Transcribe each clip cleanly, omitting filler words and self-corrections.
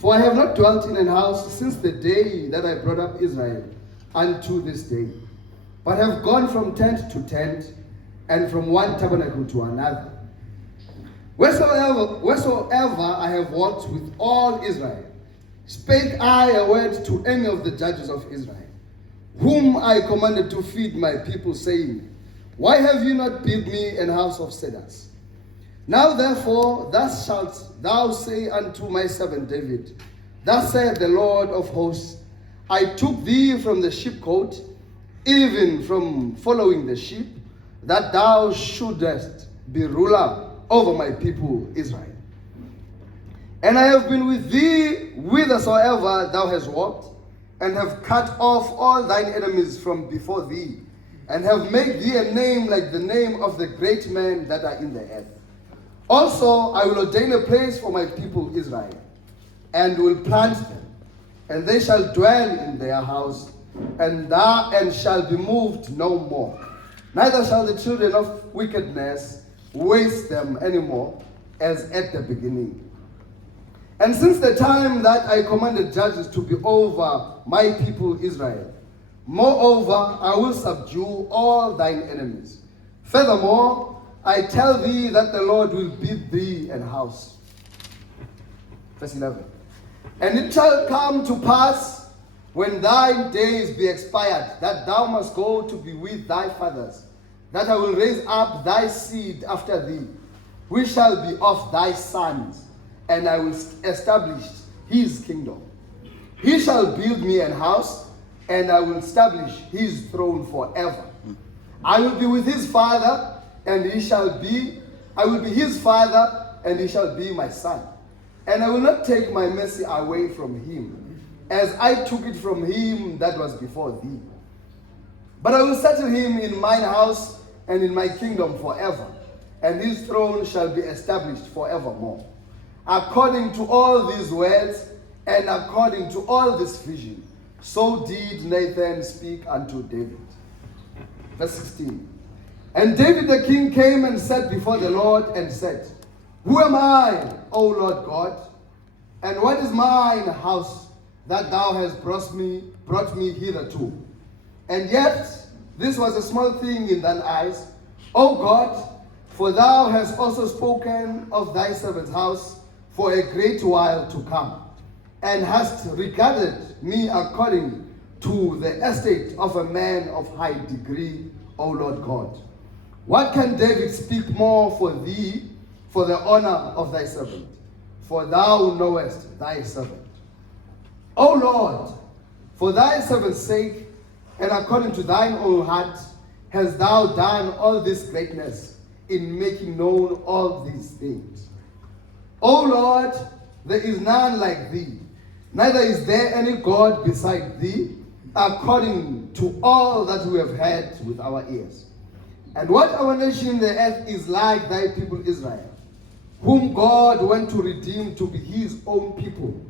For I have not dwelt in an house since the day that I brought up Israel unto this day, but have gone from tent to tent, and from one tabernacle to another. Wheresoever I have walked with all Israel, spake I a word to any of the judges of Israel, whom I commanded to feed my people, saying, Why have you not built me an house of cedars? Now therefore, thus shalt thou say unto my servant David, Thus saith the Lord of hosts, I took thee from the sheepcote, even from following the sheep, that thou shouldest be ruler over my people Israel. And I have been with thee whithersoever thou hast walked, and have cut off all thine enemies from before thee, and have made thee a name like the name of the great men that are in the earth. Also I will ordain a place for my people Israel, and will plant them, and they shall dwell in their house, and shall be moved no more. Neither shall the children of wickedness waste them anymore, as at the beginning. And since the time that I commanded judges to be over my people Israel, moreover, I will subdue all thine enemies. Furthermore, I tell thee that the Lord will build thee an house. Verse 11. And it shall come to pass, when thy days be expired, that thou must go to be with thy fathers, that I will raise up thy seed after thee, which shall be of thy sons, and I will establish his kingdom. He shall build me an house, and I will establish his throne forever. I will be with his father, and I will be his father, and he shall be my son. And I will not take my mercy away from him, as I took it from him that was before thee. But I will settle him in mine house and in my kingdom forever, and his throne shall be established forevermore. According to all these words, and according to all this vision, so did Nathan speak unto David. Verse 16. And David the king came and sat before the Lord and said, Who am I, O Lord God? And what is mine house that thou hast brought me hitherto? And yet this was a small thing in thine eyes, O God, for thou hast also spoken of thy servant's house for a great while to come, and hast regarded me according to the estate of a man of high degree, O Lord God. What can David speak more for thee, for the honor of thy servant? For thou knowest thy servant. O Lord, for thy servant's sake, and according to thine own heart, hast thou done all this greatness in making known all these things. O Lord, there is none like thee, neither is there any God beside thee, according to all that we have heard with our ears. And what our nation in the earth is like thy people Israel, whom God went to redeem to be his own people,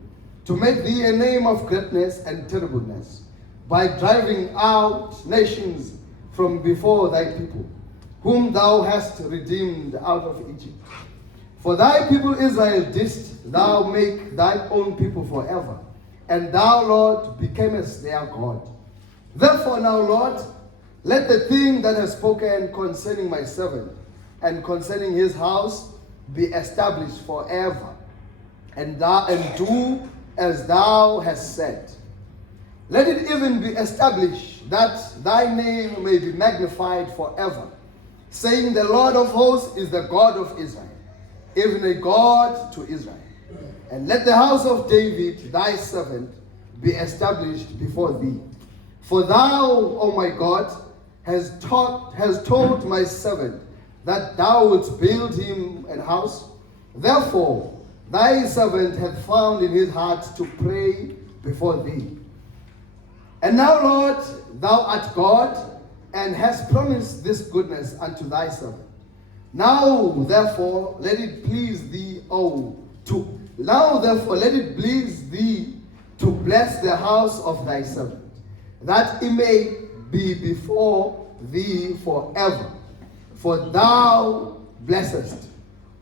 to make thee a name of greatness and terribleness, by driving out nations from before thy people, whom thou hast redeemed out of Egypt. For thy people Israel didst thou make thy own people forever, and thou, Lord, becamest their God. Therefore now, Lord, let the thing that has spoken concerning my servant and concerning his house be established forever, and do as thou hast said. Let it even be established that thy name may be magnified forever, saying, The Lord of hosts is the God of Israel, even a God to Israel. And let the house of David, thy servant, be established before thee. For thou, O my God, hast told my servant that thou wouldst build him an house. Therefore, thy servant hath found in his heart to pray before thee. And now, Lord, thou art God, and hast promised this goodness unto thy servant. Now, therefore, let it please thee, to bless the house of thy servant, that it may be before thee forever. For thou blessest,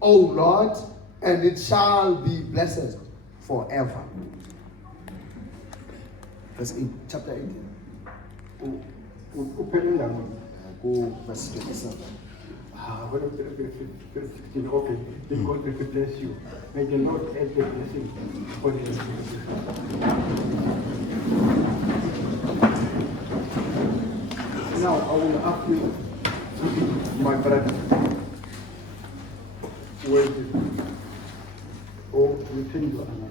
O Lord, and it shall be blessed forever. Verse 8, chapter 8. Uphelela Go verse 27. okay, may God bless you. May the Lord add the blessing for you. Now I will ask you, my brother, where is it? Oh, you think you are another.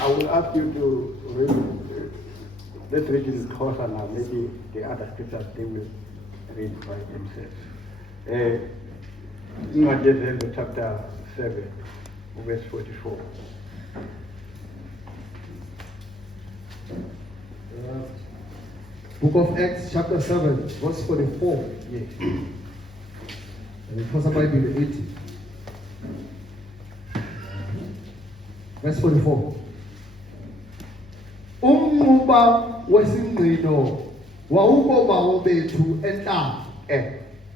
I will ask you to read, let's read in Xhosa now, maybe the other scriptures they will read by themselves. Incwadi yezembe chapter 7, verse 44. Book of Acts, chapter 7, verse 44. Yes. And Xhosa Bible 80. Verse 44. Umnquba wesingqino wawukobawo bethu enhlanga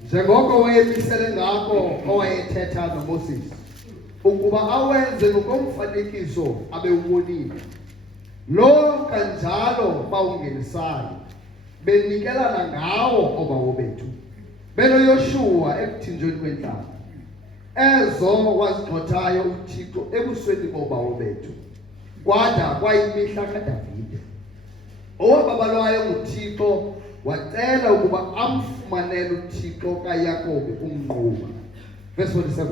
njengoko wayemisele ngako owayethetha noMoses ukuba awenze ngokomfanekiso abewubonile lo kanjalo bawungenisayo benikelana ngawo obawo bethu benoYoshua ekuthinjweni kwenhlanga ezo wazigxothayo uThixo ebusweni bobawo bethu kwada kwayimihla kaDavide owababalwayo nguThixo wacela ukuba amfumanele uThixo kaYakobe umnquba. Verse 47.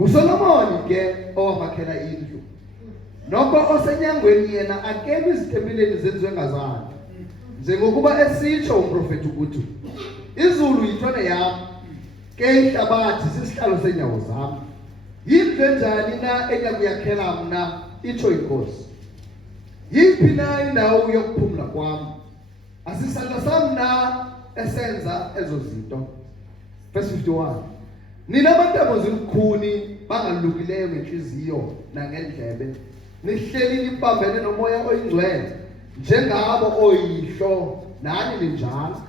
nguSolomoni ke owamakhela indlu noko osenyangweni yena akemi izitempileni zenziwe ngazandla njengokuba esitsho umprofeti ukuthi izulu yintone yam ke ihlabathi sisihlalo senyawo zami yindlu enjani na enyakuyakhela mna itsho inkosi yiphi na indawo yokuphumla kwami asisandla sam na esenza ezo zinto. Verse 51. Nina abantabo zimkhuni bangalukileyo ngenhliziyo nangendlebe nihleli nibambene nomoya oyingcwele njengabo oyihlo nani ninjalo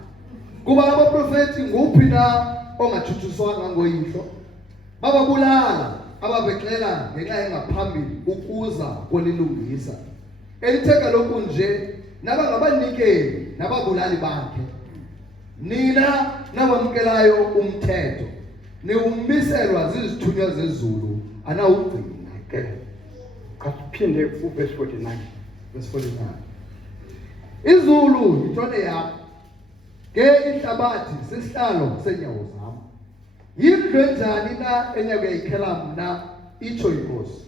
kuba abaprofeti nguphi na ongathuthuswanga ngoyihlo bababulala ababexela ngenxa engaphambili ukuza kolilungisa elitheka lokhu nje nabangabanikeli nababulali bakhe nina nabamkelayo umthetho niwumiselwa zizithunywa zezulu anawugcina ke kaphinde uverse 49. Verse 49. Izulu yintone yakho ke ihlabathi sisihlalo senyawo zami yindlu enjani na enyakuyayikhela mna itsho inkosi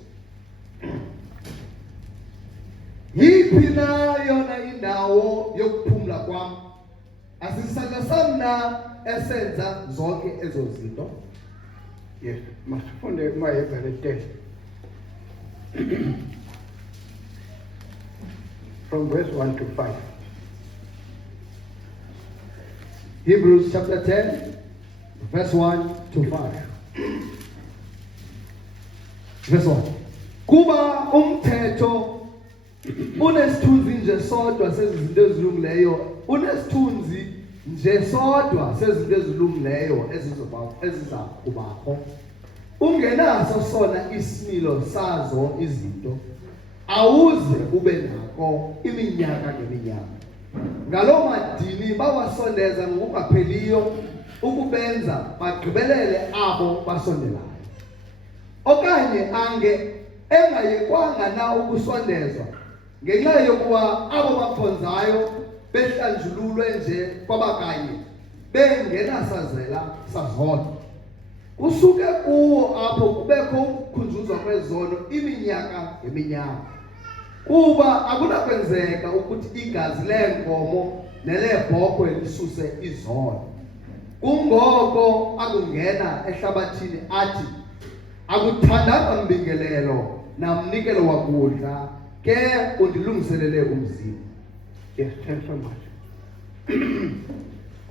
yiphi na yona indawo yokuphumla kwami asisandla sam na esenza zonke ezo zinto. Yes, masifunde maHebrew 10 from verse 1 to 5. Hebrews chapter 10 verse 1 to 5. Verse 1. Kuba umthetho unesithunzi nje sodwa sezinto ezilungileyo unesithunzi nje sodwa sezinto ezilungileyo eziza kubakho ungenaso sona isimilo sazo izinto awuze ube nako iminyaka ngeminyaka ngaloo madini bawasondeza ngokungapheliyo ukubenza bagqibelele abo basondelayo okanye engayekwanga na ukusondezwa ngenxa yokuba abo bakhonzayo behlanjululwe nje kwabakanye bengenasazela sazodwa kusuke kuwo apho kubekho ukukhunjuzwa kwezono iminyaka ngeminyaka kuba akunakwenzeka ukuthi igazi leenkomo nelebhokhwe lisuse izono kungoko akungena ehlabathini athi akuthandanga mbingelelo namnikelo wakudla ke undilungiselele umzimba. Yes, thanks so much.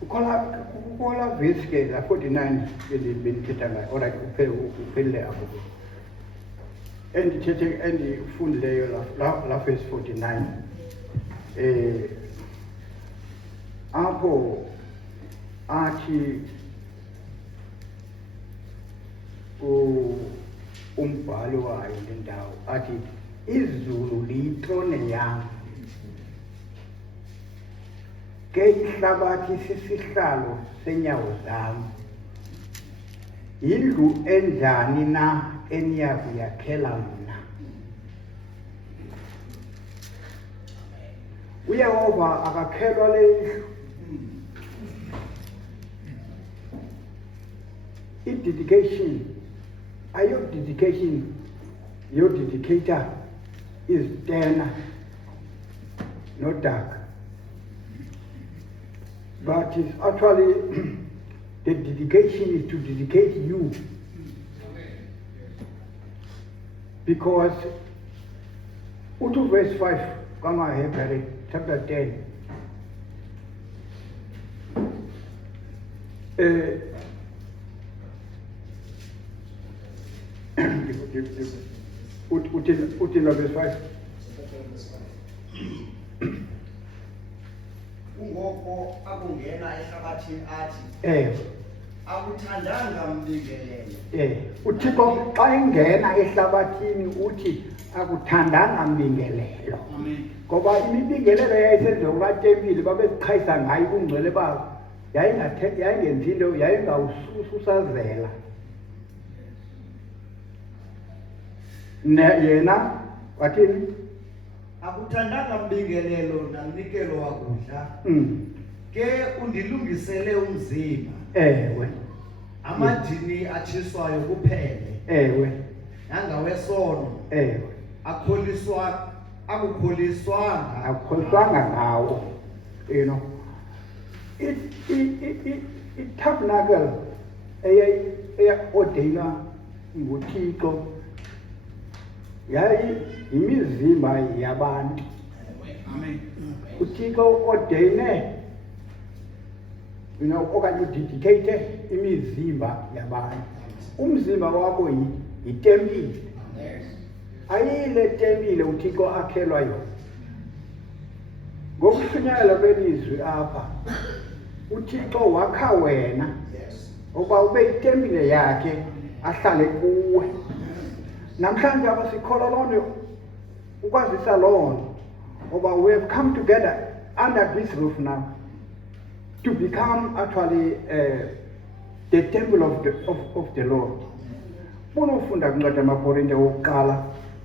Kukola verse ke la 49 benithetha ngayo alright uphelele apho endifundileyo la verse 49 apho athi umbhalo wayo le ndawo athi izulu liyitrone yam ke ihlabathi sisihlalo senyawo zam. Yindlu enjani na eniyakuyakhela mna? uYehova akakhelwa le indlu. I-dedication, your dedication, your dedicator is Dana, not dark. But it's actually the dedication is to dedicate you. Because to verse 5, come on here, chapter 10. Util verse 5. Ungoko akungena ehlabathini athi akuthandanga mbingelelo. Uthixo xa engena ehlabathini uthi akuthandanga mbingelelo. Ngoba imibingelelo yayisenziwa kukaTempile babezichayisa ngayo ubungcwele babo yayingenzi into yayingawususazela. Yena wathini? Akuthandanga mbingelelo nanikelo wakudla. Ke undilungisele umzimba. Ewe. Amadini atshiswayo kuphele. Ewe. Nangawesono. Ewe. Akukholiswanga ngawo. You know. It tabernacle ordained nguThixo yayi imizimba yabantu. Amen. uThixo ordained, okanye udedicate imizimba yabantu. Umzimba wakho yitempile. Ayile tempile uThixo akhelwa yona. Ngokushunyayela kwelizwi apha uThixo wakha wena ukuba ube yitempile yakhe ahlale kuwe. Namhlanje abasikholwa lonto ukwazisa lonto ngoba we have come together under this roof now to become actually the temple of the Lord. Unofunda kuncwadi amaKorinte wokuqala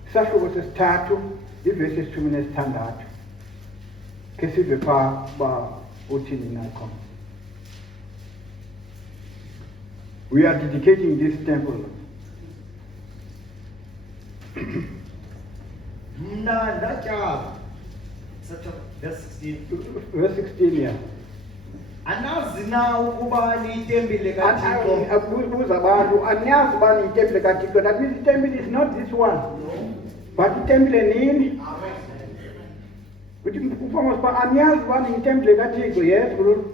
isahluko sesithathu ivesi yesithumi nesithandathu. Ke sive phaa uba uthini nakho. We are dedicating this temple. Mna ndatyala. Verse 16. Verse 16, yeah. Anazi na ukuba niyitempile kaThixo. Buza abantu aniyazi uba niyitempile kaThixo. That means the temple is not this one. But itempile nini? Uthi ufamos ba aniyazi uba niyitempile kaThixo. Yes, bro.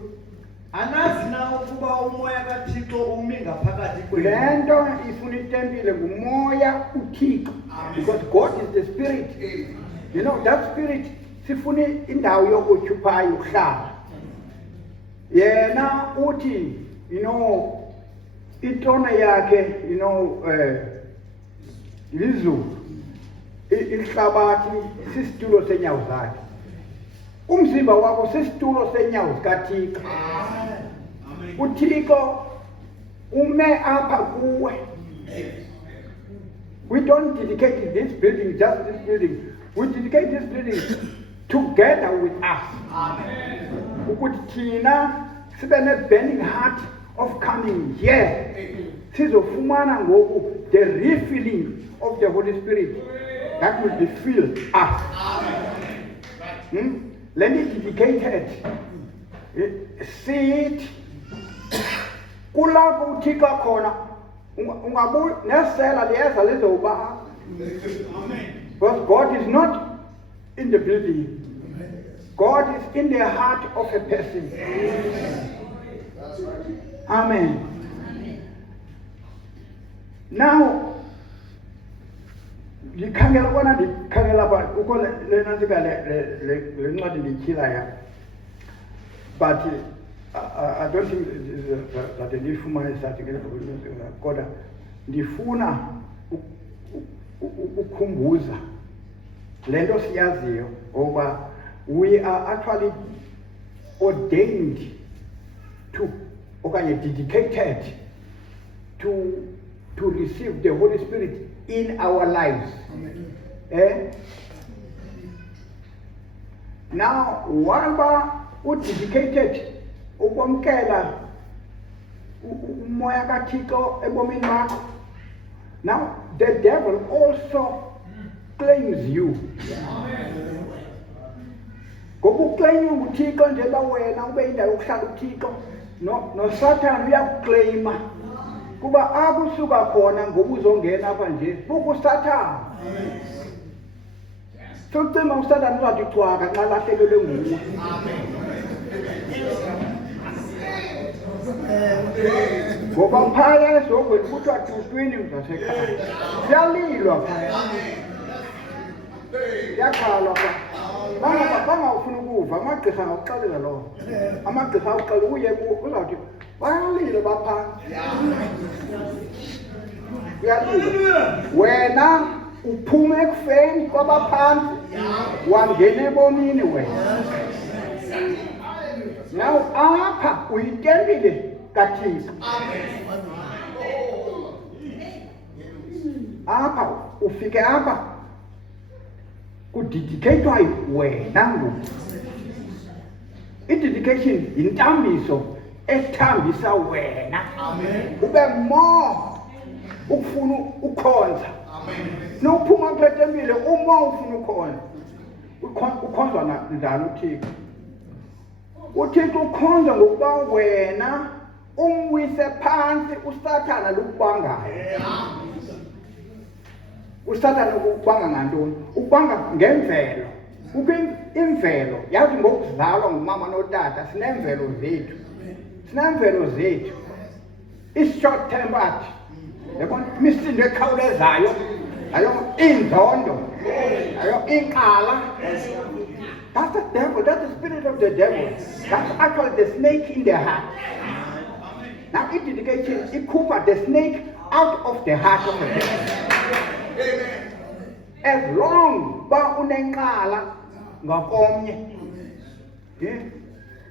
Anazi na ukuba umoya kaThixo umi ngaphakathi kwenu. Le nto ifuna itempile ngumoya uThixo. Because God is the spirit. You know that spirit sifuna indawo yokutyhuphayo ukuhlala. Yena uthi itona yakhe lizulu ihlabathi sisitulo senyawo zakhe. Umzimba wakho sisitulo senyawo zikaThixo. uThixo ume apha kuwe. We don't dedicate this building, just this building. We dedicate this building together with us. Ukuthi thina sibe ne-burning heart of coming here. Sizofumana ngoku the refilling of the Holy Spirit that will be filled us. Let me dedicated. Sit. Kulapho uThixo khona ungabuyi nesela liyeza lizoba. Because God is not in the building. God is in the heart of a person. Amen. Now, ndikhangela pha ukho lena sika le ncwadi ndityhila. But I don't think that ndifumane sathi kodwa ndifuna ukukhumbuza lento siyaziyo oba we are actually ordained to okanye dedicated to receive the Holy Spirit in our lives. Now, waba udedicated ukwamkela umoya kaThixo ebomini bakho. Now, the devil also claims you. Ngokuclaimwa nguThixo njengoba wena ube indawo yokuhlala uThixo, no Satan uyakuclaima kuba akusuka khona ngoba uzongena apha nje bukuSatan. Sokucima uSatan uzathi cwaka xa lahlekelwe nguwe. Ngoba phaya esogweni kuthiwa duswini zasekhaya siyalilwa phaya, siyakhalwa pha. Bangawufuna ukuva amagqirha angawuxelela lowo. Amagqirha awuxelela uye uzawuthi bayalile baphansi. Uyalila wena uphume ekufeni kwabaphansi wangena ebomini wena. Now apha uyitempile kaThixo. Apha ufike apha kudedicatwa wena ngoku. I-dedication yintambiso ethambisa wena. Ube more ukufuna ukhonza. Nokuphuma kule tempile uma ufuna ukhonza. Ukhonzwa njani uThixo? uThixo ukhonza ngokuba wena umwise phansi uSathana lokubangayo. uSathana ukubanga ngantoni? Ukubanga ngemvelo. Imvelo yazi ngokuzalwa ngumama notata sinemvelo zethu. Sinemvelo zethu. Is-short tempered. Yabona imisindo ekhawulezayo. Ayo inzondo. Ayo inkala. That's the devil. That's the spirit of the devil. That's actually the snake in the heart. Now, in dedication, it cooper the snake out of the heart of the devil. As long ba unenkala ngakomnye,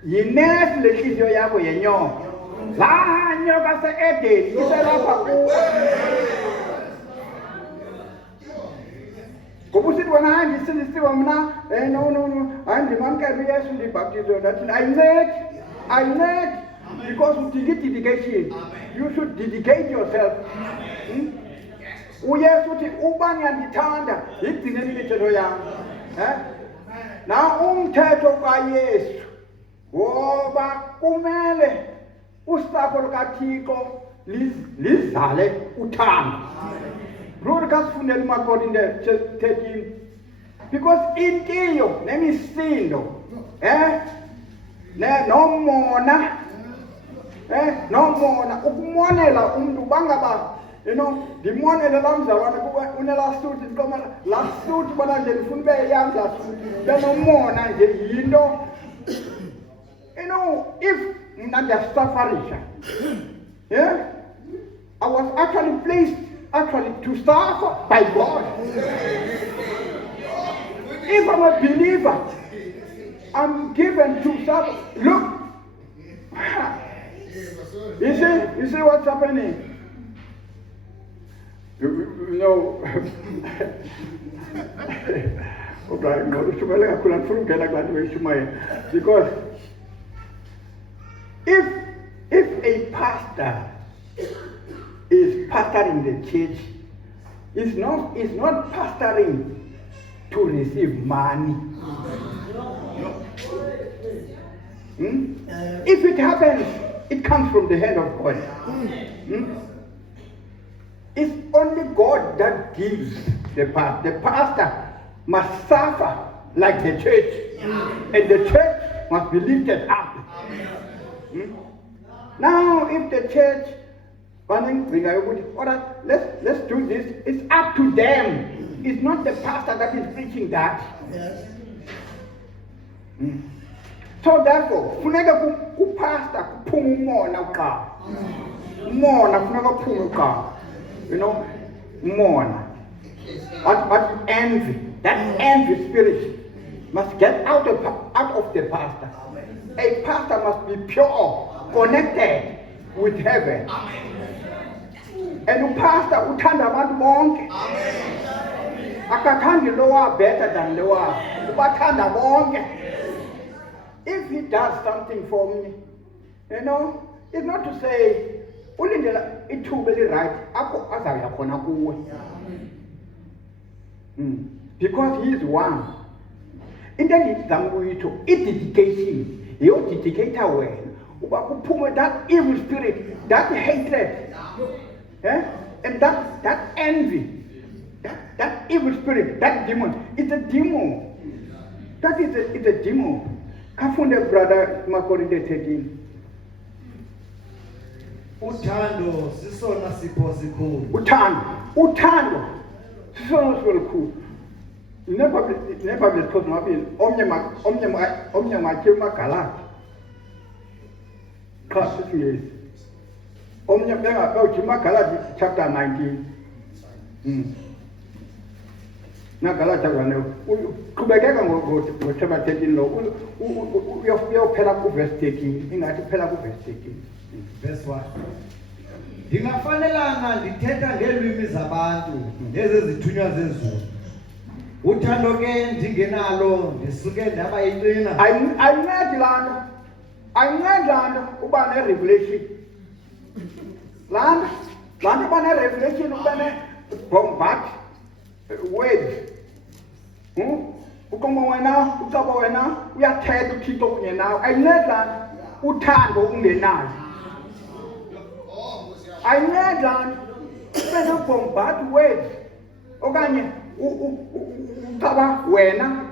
yinesi lenhliziyo yakho yenyoka. La nyoka se-Edeni iselapha kuwe. Ngoba usithi wena hayi ngisilisiwe mna no hayi ndimamkela uYesu ndibhaptizwe ndathi ayincedi because udinga i-dedication. You should dedicate yourself. uYesu uthi uba niyandithanda yigcineni imithetho yam. Na umthetho kaYesu ngoba kumele usapho lukaThixo lizale uthando. Lord kasifundela uMakorinte 13 because intiyo nemisindo nomona ukumonela umuntu bangaba ndimonele la mzalwane kuba unelasuthi ndiqoma lasuthi bona nje ndifuna ube yam lasuthi benomona nje yinto if mna ndiyasafarisha I was actually placed to suffer by God. If I'm a believer, I'm given to suffer. Look, you see what's happening? You know, because if a pastor is pastoring the church, is not pastoring to receive money. If it happens, it comes from the hand of God. It's only God that gives the pastor. The pastor must suffer like the church, and the church must be lifted up. Now, if the church all right, let's do this. It's up to them. It's not the pastor that is preaching that. Yes. So therefore, funeka kupastor kuphuma umona uqala. Umona funeka uphume uqala. Umona. But envy, that envy spirit must get out of the pastor. A pastor must be pure, connected with heaven. And pastor uthanda abantu bonke. Akathandi lower better than lower. Ubathanda bonke. If he does something for me, you know, it's not to say ulindela ithuba right apho azawuya khona kuwe. Because he is one. Into engizama ukuyitho i-dedication dedicate wena uba kuphume that evil spirit, that hatred, and that envy, that evil spirit, that demon. It's a demon. That is it's a demon. Kafunde brother Makorinde 13. Uthando sisona sipho sikhulu. Uthando sisona sipho sikhulu. Never because ngabili omnye makhe magalati. Class yes. Omnye bengakawuthi magalati chapter 19. Nagalati chapter 9. Uqhubekeka ngochapter 13 lo uyophela ku verse 13 ingathi phela ku verse 13. Verse 1. Ndingafanelanga ndithetha ngeelwimi zabantu nezezithunywa zezulu. Uthando ke ndingenalo ndisuke ndaba yinqina. Ayincedi lando uba ne-revelation. Lando uba ne-revelation uba ne-bombard words. Uqongo wena ucaba wena uyathetha uthixo kunye nawe. Ayincedi lando uthando ungenayo. Ayincedi lando ube ne-bombard words okanye ucaba wena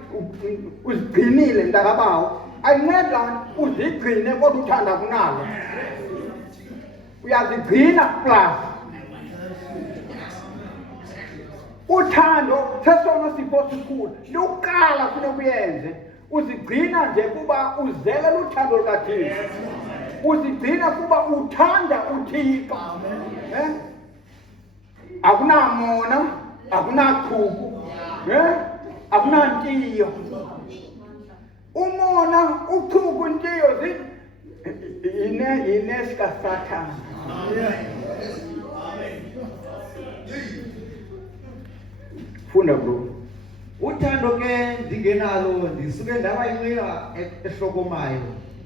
uzigcinile mntakabawo. Ayincedi uzigcine kodwa uthanda kunalo. Uyazigcina plus uthando sesona sipho sikhulu. Luqala funeka uyenze uzigcina nje kuba uzele uthando lukaThixo. Uzigcina kuba uthanda uThixo. Akunamona, akunaqhubu, akunantiyo. Umona uqhubu intiyo ine sika Satan. Funda bro. Uthando ke ndingenalo ndisuke ndaba yinqina ehlokomayo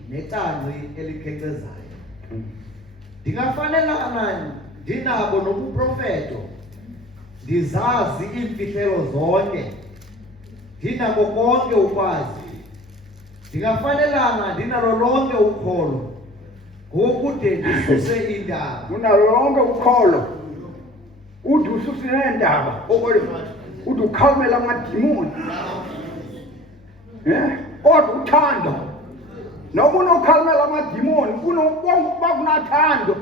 necanci elikhekezayo. Ndingafanelana ndinabo nobuprofeto. Ndizazi iimfihlelo zonke. Ndinako konke ukwazi. Ndingafanelana ndinalo lonke ukholo. Ngokude ndisuse indaba. Unalo lonke ukholo. Uthi ususe indaba uthi ukhawumela amadimoni. Kodwa uthando. Noma unokhawumela amadimoni kunokuba kunathando.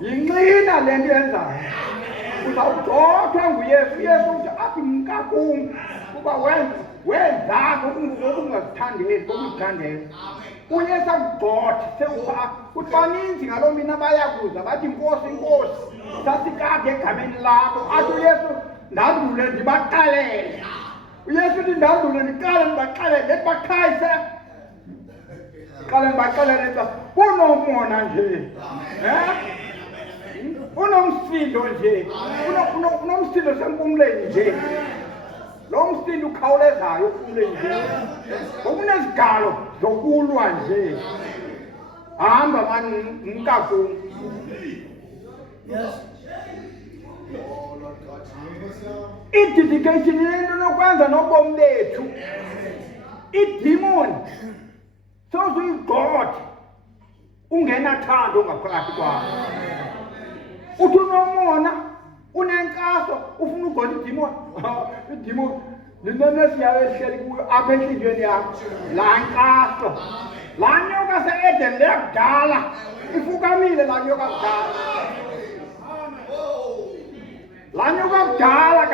Yinqina le nto yenzayo. Uzawugxothwa nguYesu. Yesu uthi athi mkakum kuba wenzako ukungazithandeli kokuzithandela. UYesu akugxothe sewupha. Kuthi baninzi ngaloo mina bayakuza bathi Nkosi, Nkosi sasikade egameni lakho. Athi uYesu ndandule ndibaqalele. UYesu uthi ndandule ndiqale ndibaqalele ndibaqhayise. Qale ndibaqalele kunomona nje. Unomsindo nje. Unomsindo sempumleni nje. Lo msindo ukhawulezayo empumleni nje. Okunezigalo zokulwa nje. Hamba mani mkaku. I-dedication yento nokwenza nobomi bethu. I-demon sozuyigxotha ungenathando ngaphakathi kwakho. Uthi unomona unenkaso ufuna ugxotha idemon. Idemon linenesiyayo esihleli kuyo apha enhliziyweni yakho. Laa nkaso laa nyoka se-Eden leyakudala ifukamile laa nyoka kudala. Laa nyoka kudala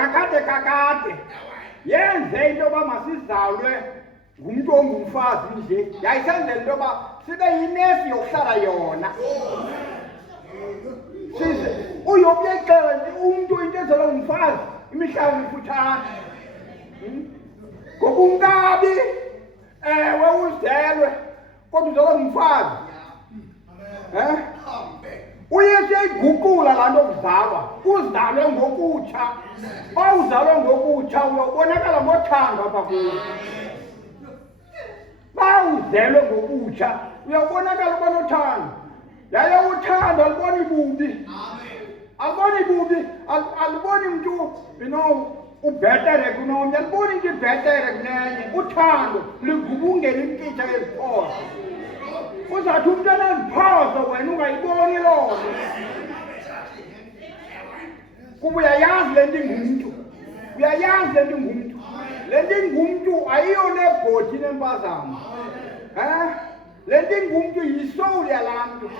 kakade yenze into yoba masizalwe ngumntu ongumfazi nje. Yayisenzela into yoba sibe yinesi yokuhlala yona. Size uyobuyexela nje umuntu into ezelwe ngumfazi imihlaba ifutshane. Ngokungabi ewe uzelwe kodwa uzelwe ngumfazi. Uyesu uyayiguqula laa nto kuzalwa, uzalwe ngokutsha. Xa uzalwe ngokutsha uyobonakala ngothando apha kuyo. Xa uzelwe ngokutsha uyobonakala uba nothando. Yaye uthando aluboni bubi. Aluboni bubi, aluboni mntu, ubhetere kunomnye, aluboni into ibhetere kunenye. Uthando ligubungela impitha yeziphoso. Uzathi umntu aneziphoso wena ungayiboni loo nto. Kuba uyayazi le nto ingumntu. Uyayazi le nto ingumntu. Le nto ingumntu ayiyo nebhodi nempazamo. Le nto ingumntu yisoul yalaa mntu.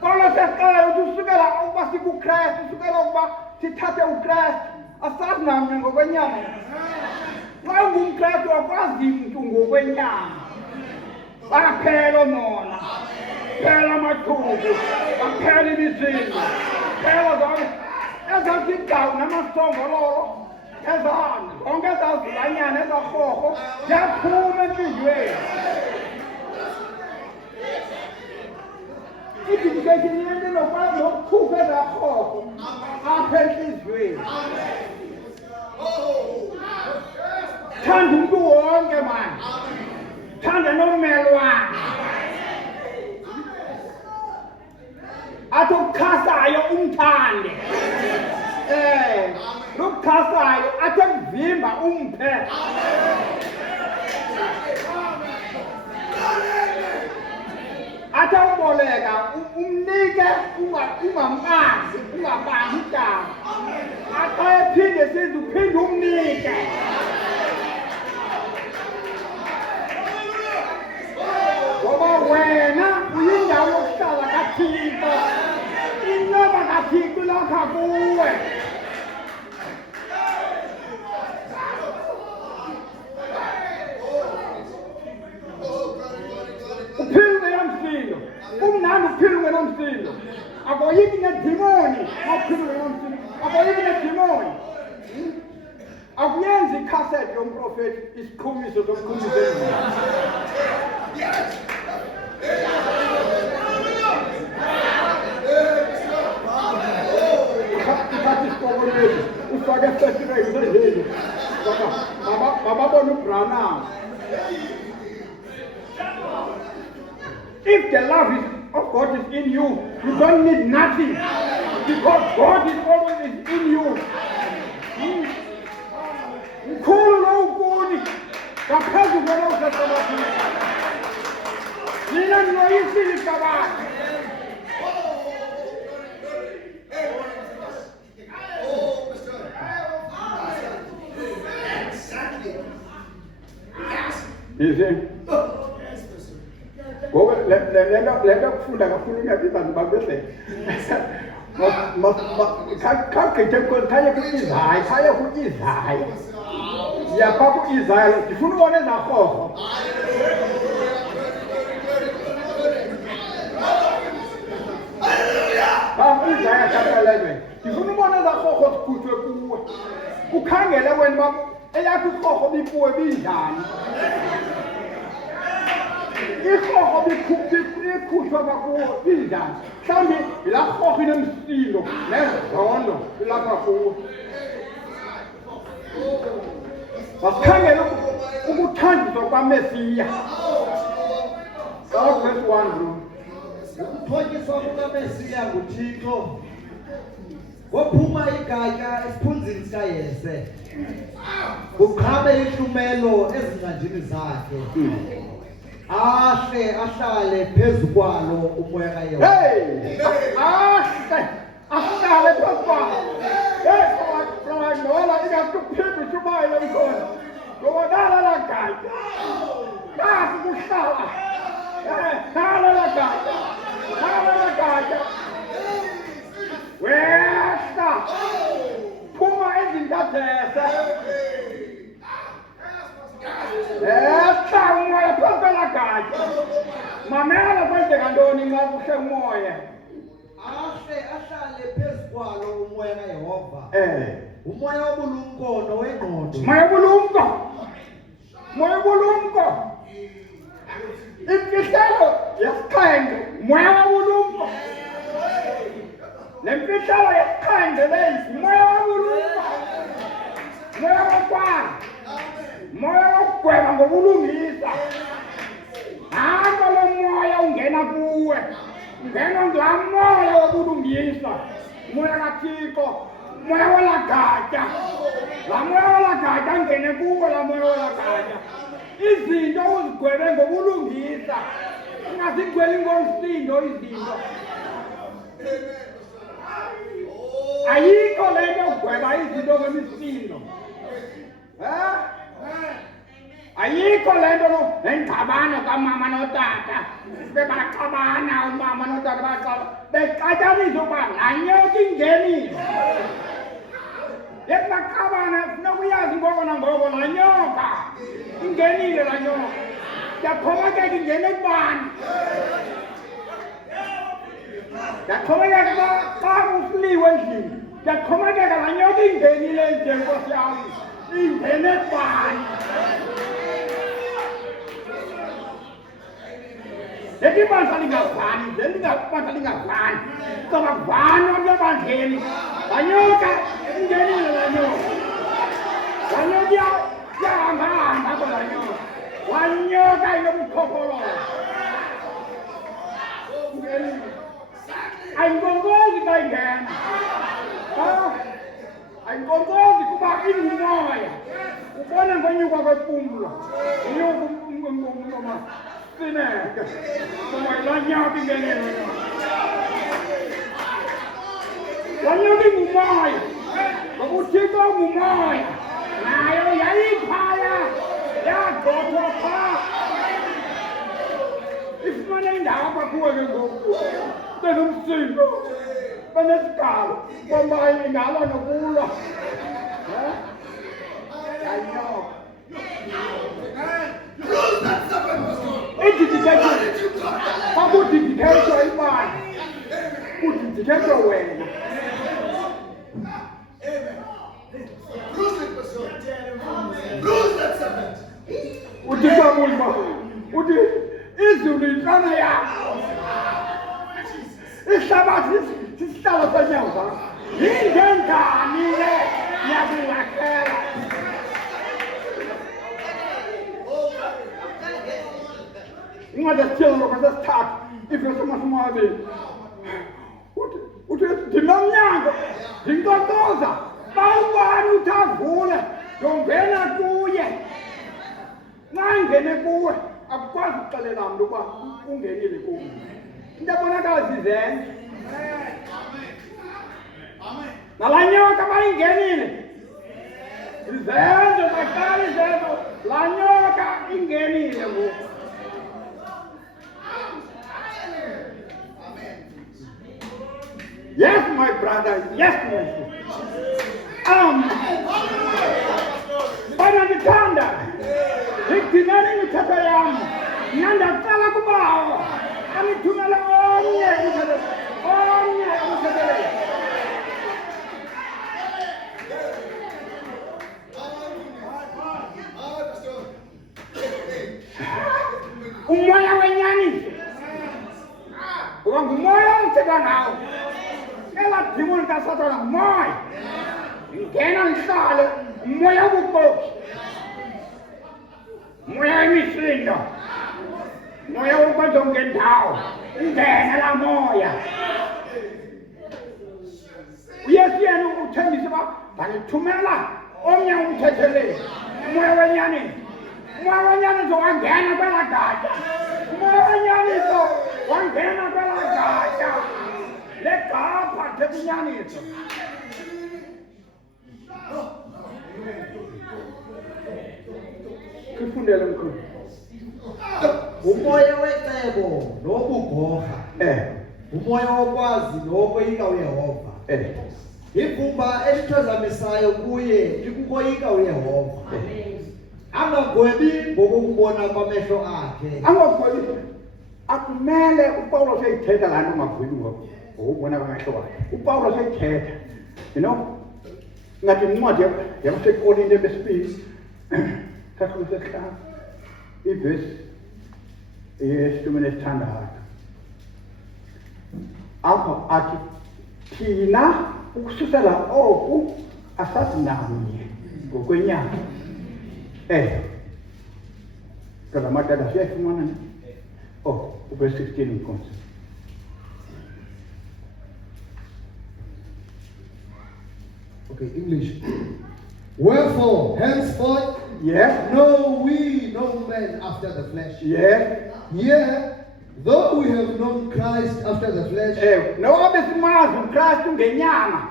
Kolose sixela ukuthi usukela ukuba sikuKristu, usukela ukuba sithathe uKristu, asazi namnye ngokwenyama. Xa ungumKristu akwazi mntu ngokwenyama. Baphela oonona, phela amathuba, baphela imizimba, phela zonke ezaa zigcawu namasongololo, zonke ezaa zilwanyana ezarhorho ziyaphuma entliziyweni. Identification yento nokwazi nokukhupha ezarhorho apha entliziyweni. Thanda umntu wonke mani. Thanda nommelwane. Athi okukhasayo umthande. Lokukhasayo athi ekuvimba umphe. Athi awuboleka umnike ungambanzi, ungabambi idaba. Athi ephinde size uphinde umnike. Ngoba wena uyindawo yokuhlala kaThixo. Inyoba kaThixo ilapha kuwe. Uphile ngelamsilo. Kumnandi uphile ngelamsilo. Akoyiki nedimoni uphile ngelamsilo. Akoyiki nedimoni. Akuyenzi ikhasethi yomprofethi isiqhumiso sokuqhumisa endlini. Uthatha isipokolweni ufake esesireni sendlini. Bababona uBranham. If the love of God is in you, you don't need nothing. Because God is always in you. Mkhulu lo ukuni. Ngaphezu kwelo usesabathini. Nina niloyisile ikabani. Izi. Ngoba lento kufunda kakhulu ngiyabizana babese. Khagqithe khaya ku-Isaya, khaya ku-Isaya. Yapha ku-Isaya, ndifuna ubona ezarhorho. Isaya chapter 11. Ndifuna ubona ezarhorho zikhutshwe kuwe. Ukhangele wena uba eyakho irhorho bikuwe binjani. Irhorho ikhutshwa kwakuwe binjani. Mhlawumbi yilaa rhorho inemsilo nezondo ilapha kuwe. Wasikhangela ukuthandiswa kwaMesiya. Verse 1 bro. Ukuthotyiswa kukaMesiya nguThixo. Wophuma igatya esiphunzini sikayese. Kuqhabe ihlumelo ezinqanjini zakhe. Ahlale phezu kwalo umoya kaYehova. Hey! Ahlale phezu kwalo. Hey, ngoba ingakuphinde ushumayele ikhona. Ngoba nala la gatya. Nasi kuhlala. Nala la gatya. Nala la gatya. Wehla. Phuma ezintathese. Umoya phezu kwela gatya. Mamela kwenzeka ntoni nxa kuhle umoya. umthwalo umoya kaYehova. Umoya wobulumko nowengqondo. Moya wobulumko. Moya wobulumko. Imfihlelo yesiqhenge, moya wobulumko. Le mfihlelo yesiqhenge leyi, moya wobulumko. Moya wokwala. Moya wokugweba ngobulungisa. Hamba lo moya ungena kuwe. Ungena ngulaa moya wobulungisa. Moya kaThixo. Moya wolagatsha. La moya wolagatsha ngene kuwe la moya wolagatsha. Izinto uzigwebe ngobulungisa. Ungazigweli ngomsindo izinto. Ayikho le nto yokugweba izinto ngemisindo. Ayikho le nto nengxabano kamama notata. Bebaxabana umama notata baxabana. Bexatyanisa ukuba laa nyoka ingenile. Yekubaxabana funeka uyazi ngoko nangoko laa nyoka ingenile laa nyoka. Ndiyaxhomekeka ingene kubani. Ndiyaxhomekeka xa usiliwe endlini. Ndiyaxhomekeka laa nyoka ingenile nje nkosi yam. Ingene kubani. Leti bandla lingavani, bandla lingavani. Ngoba kuvani apha ebandleni. Laa nyoka ingenile laa nyoka. Laa nyoka iyahamba apha laa nyoka. Laa nyoka inobuqhophololo. Ingenile. Ayinkonkozi xa ingena. Ayinkonkozi kuba ingumoya. Ubona ngonyuka kwempumlo. Inyuka Sineke. Ngoba laa nyoka ingenile. Laa nyoka ingumoya. Ngoba uThixo ungumoya. Nayo yayiphaya. Yagxothwa phaa. Ifumane indawo apha kuwe ke ngoku. Benomsindo. Benesigalo. Ngoba ingalwa nokulwa. Laa nyoka. Kwakudidikethwa ibandla. Kudidikethwa wena. Uthi kwabulwa. Uthi izulu yintlana yakho. Ihlabathi sisihlalo senyawo zakho. Yingenjani le yakulahlela. Incwadi yesithelo kwesesithathu iverse 20. Uthi ndinomnyango ndinkqonkqoza xa ubani uthi avule ndongena kuye. Xa ingene kuwe akukwazi ukuxelela mntu uba ungenile kuwe. Into ebonakala zizenze. Nalaa nyoka uba ingenile. Zizenze zaqala izenzo. Laa nyoka ingenile ngoku. Yes, my brother. Yes, my sister. Bana ndithanda. Ngigcinele imithetho yam. Mna ndiyaqala kubawo. Andithumele omnye umthetho. Omnye umthetho. Umoya wenyaniso. Ngoba ngumoya omthetha ngawo. Ela demoni kaSathane ngumoya. Ngena ngihlale umoya wobuxoki. Umoya wemisindo. Umoya wokwenza ngendawo. Ingene laa moya. uYesu yena uthembisa uba ndithumela omnye umthetheleli. Umoya wenyaniso. Umoya wenyaniso wangena kwelaa gada. Umoya wenyaniso wangena kwelaa gada. Legapha tebunyaniso. Kufundele mkhulu. Umoya wecebo nobugorha. Umoya wokwazi nokoyika uYehova. Ivumba elithozamisayo kuye likukoyika uYehova. Angagwebi ngokukubona kwamehlo akhe. Angagwebi. Akumele uPawulos eyithetha laa nto ungagwebi ngoku. ubona ngamehlo wakhe uPawulos ayithetha ngathi incwadi yabaseKorinte besibili kakhulu sesihlanu ivesi yesishumi nesithandathu apha athi thina ukususela oku asazi namnye ngokwenyama kazamatata siyayifumana verse 16 inkonzo. Okay, English. Wherefore, henceforth, Yes. know we no man after the flesh. Yes. Yea, though we have known Christ after the flesh, Nobe simazi uKristu ngenyama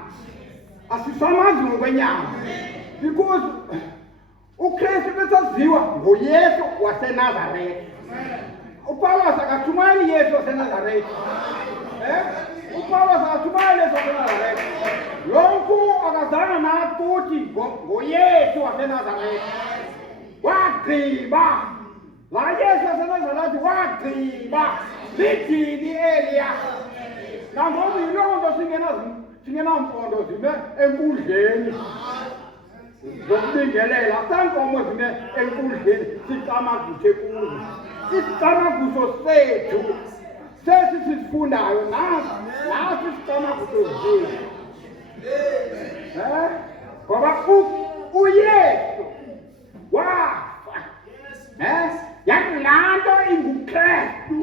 asisamazi ngokwenyama because uKristu besaziwa ngoYesu waseNazaretha. uPawulos akathumani Yesu waseNazaretha. uPawulos akathumani Yesu waseNazaretha. Lokhu akazana nathi ngoYesu waseNazaretha. Wagqiba la Yesu waseNazaretha wagqiba lidini eliya. Nangoku yiloo nto singenampondo zime enkundleni zokubingelela sankomo zime enkundleni sicamaguse kuzo. Isicamaguso sethu sesi sisifundayo nasi isicamaguso zethu. Ngoba uYesu wafa yathi laa nto inguKristu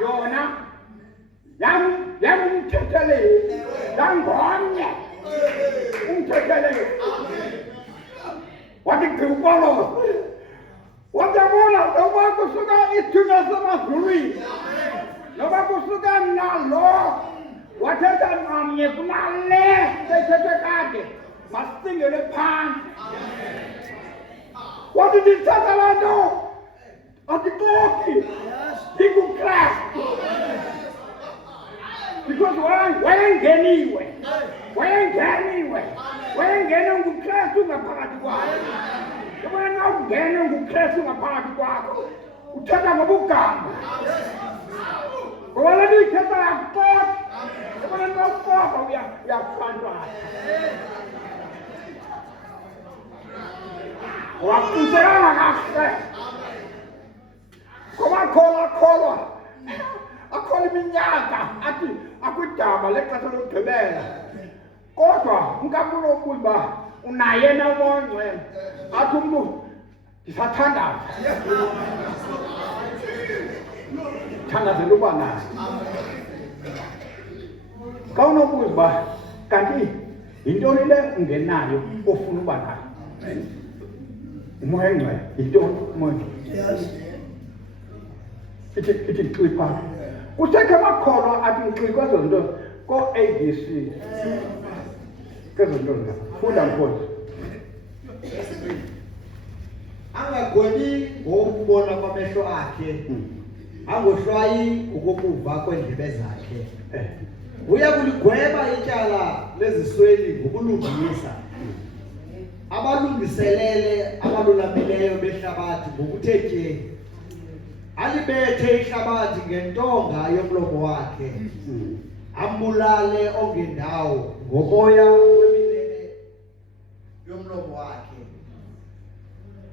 yona yangumthetheleli yangomnye umthetheleli. Wathi gqiba uPawulos wabona noba kusuka isithunywa semazulwini noba kusuka nalo wathetha namnye kunale seyithethe kade masicingele phansi. Wathi ndithetha laa nto andixoki ndinguKristu. Because wayengene nguKristu ngaphakathi kwakho. Yabona na ungene nguKristu ngaphakathi kwakho uthetha ngobugamba. Ngoba le nto ithetha yakuxoka. Yabona na uxoka uyakuhlantshwana. Wakuselanga kahle. Ngoba akholwa iminyaka athi akudaba lexesha lokugqibela. Kodwa uNkulunkulu ukuba unaye nomoya ongcwele athi umntu ndisathandaza. Thandazela uba naye. Xa unobuza uba kanti yintoni le ungenayo ofuna uba nayo? Umoya ongcwele yintoni umoya ongcwele? Ithi ngixipha. Kusekho amakholwa athi ngixipha ezo zinto ko-ABC. Kezo zinto funda Nkosi. Angagwebi ngokubona kwamehlo akhe, angohlwayi ngokokuva kweendlebe zakhe. Uya kuligweba ityala lezisweli ngokulungisa. Abalungiselele abalulamileyo behlabathi ngokuthe tye. Alibethe ihlabathi ngentonga yomlomo wakhe. Ambulale ongendawo ngomoya wemilele yomlomo wakhe.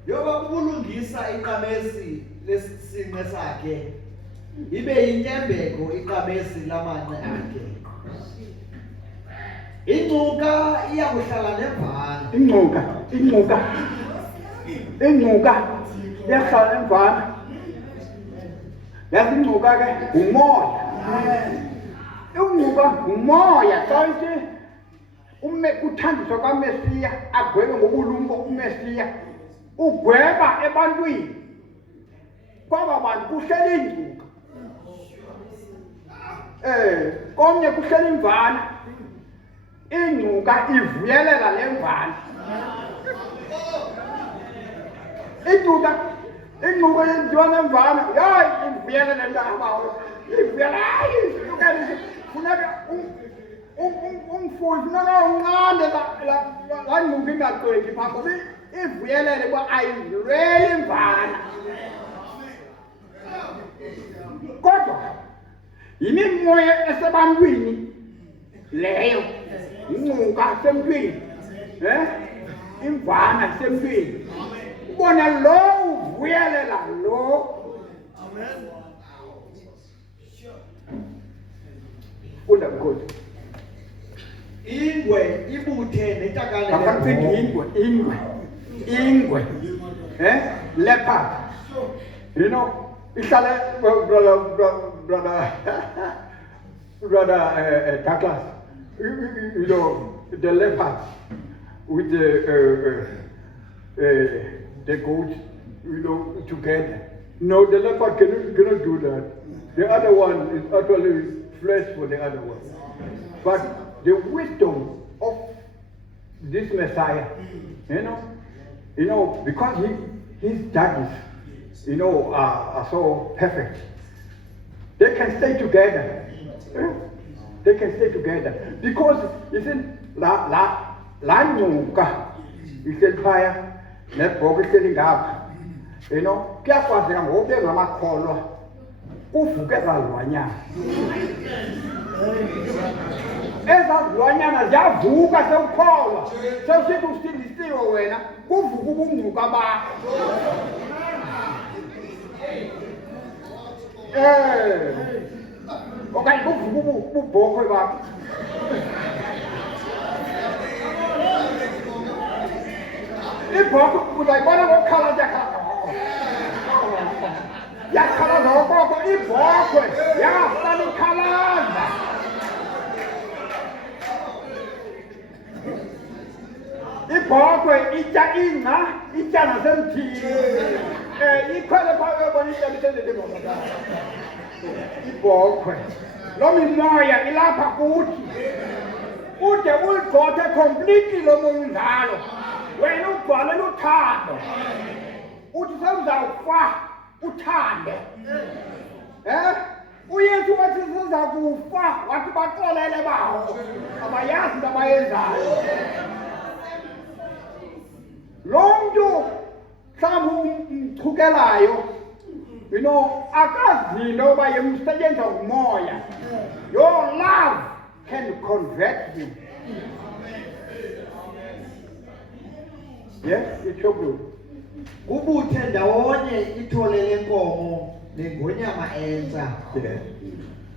Yoba ukulungisa iqamesi lesinqe sakhe ibe yinyembeko iqamesi lamane akhe. Ingcuka iyakuhlala nemvana. Ingcuka iyahlala nemvana. Yazi ingcuka ke umoya. Ingcuka umoya xa ithi kuthandiswa kwaMesiya agwebe ngobulumko uMesiya ugweba ebantwini. Kwaba bantu kuhleli ingcuka. Komnye kuhleli imvana. Ingcuka ivuyelela le mvana. Ingcuka yenziwa nemvana. Ivuyelela ntabawo. Funeka umfuyi funeka unqande laa ngcuka ingagqweki phaa ngoba ivuyelele uba ayizilweli imvana. Kodwa yimimoya esebantwini leyo incuka semntwini imvana semntwini ubona lo uvuyelela lo funda mkhosi ingwe ibuthe netakane akafithi ingwe leopard you know ihlale brother Douglas you know the leopard with the goat you know together no the leopard cannot do that the other one is actually flesh for the other one but the wisdom of this Messiah you know because his judges you know are so perfect they can stay together they can stay together because isn't la nyoka iselphaya nebhoka ihleli ngapha you know kuyakwazeka ngobe ngamakholwa kuvuke ezalwanyana ezalwanyana ziyavuka sewukholwa sewusithi usindisiwe wena kuvuka ubungcuka bakho okanye kuvuka ububhokhwe bakho ibhokhwe uzayibona ngokukhalaza yakhalaza okoko ibhokhwe yahlala ikhalaza ibhokhwe itya ingca itya nasemthini ikhwele phaa ebona ityala isendelemona ibhokhwe lo mimoya ilapha kuthi ude uligxothe completely lo moya unjalo wena ugcwale luthando uthi sewuzawufa uthande uyesu wathi siza kufa wathi baxolele bawo abayazi into abayenzayo lo mntu mhlawumbi umchukelayo you know akazi into uba yemsetyenzwa ngumoya your love can convert him yes itsho kulo kubuthe ndawonye ithole lenkomo nengonyama entsha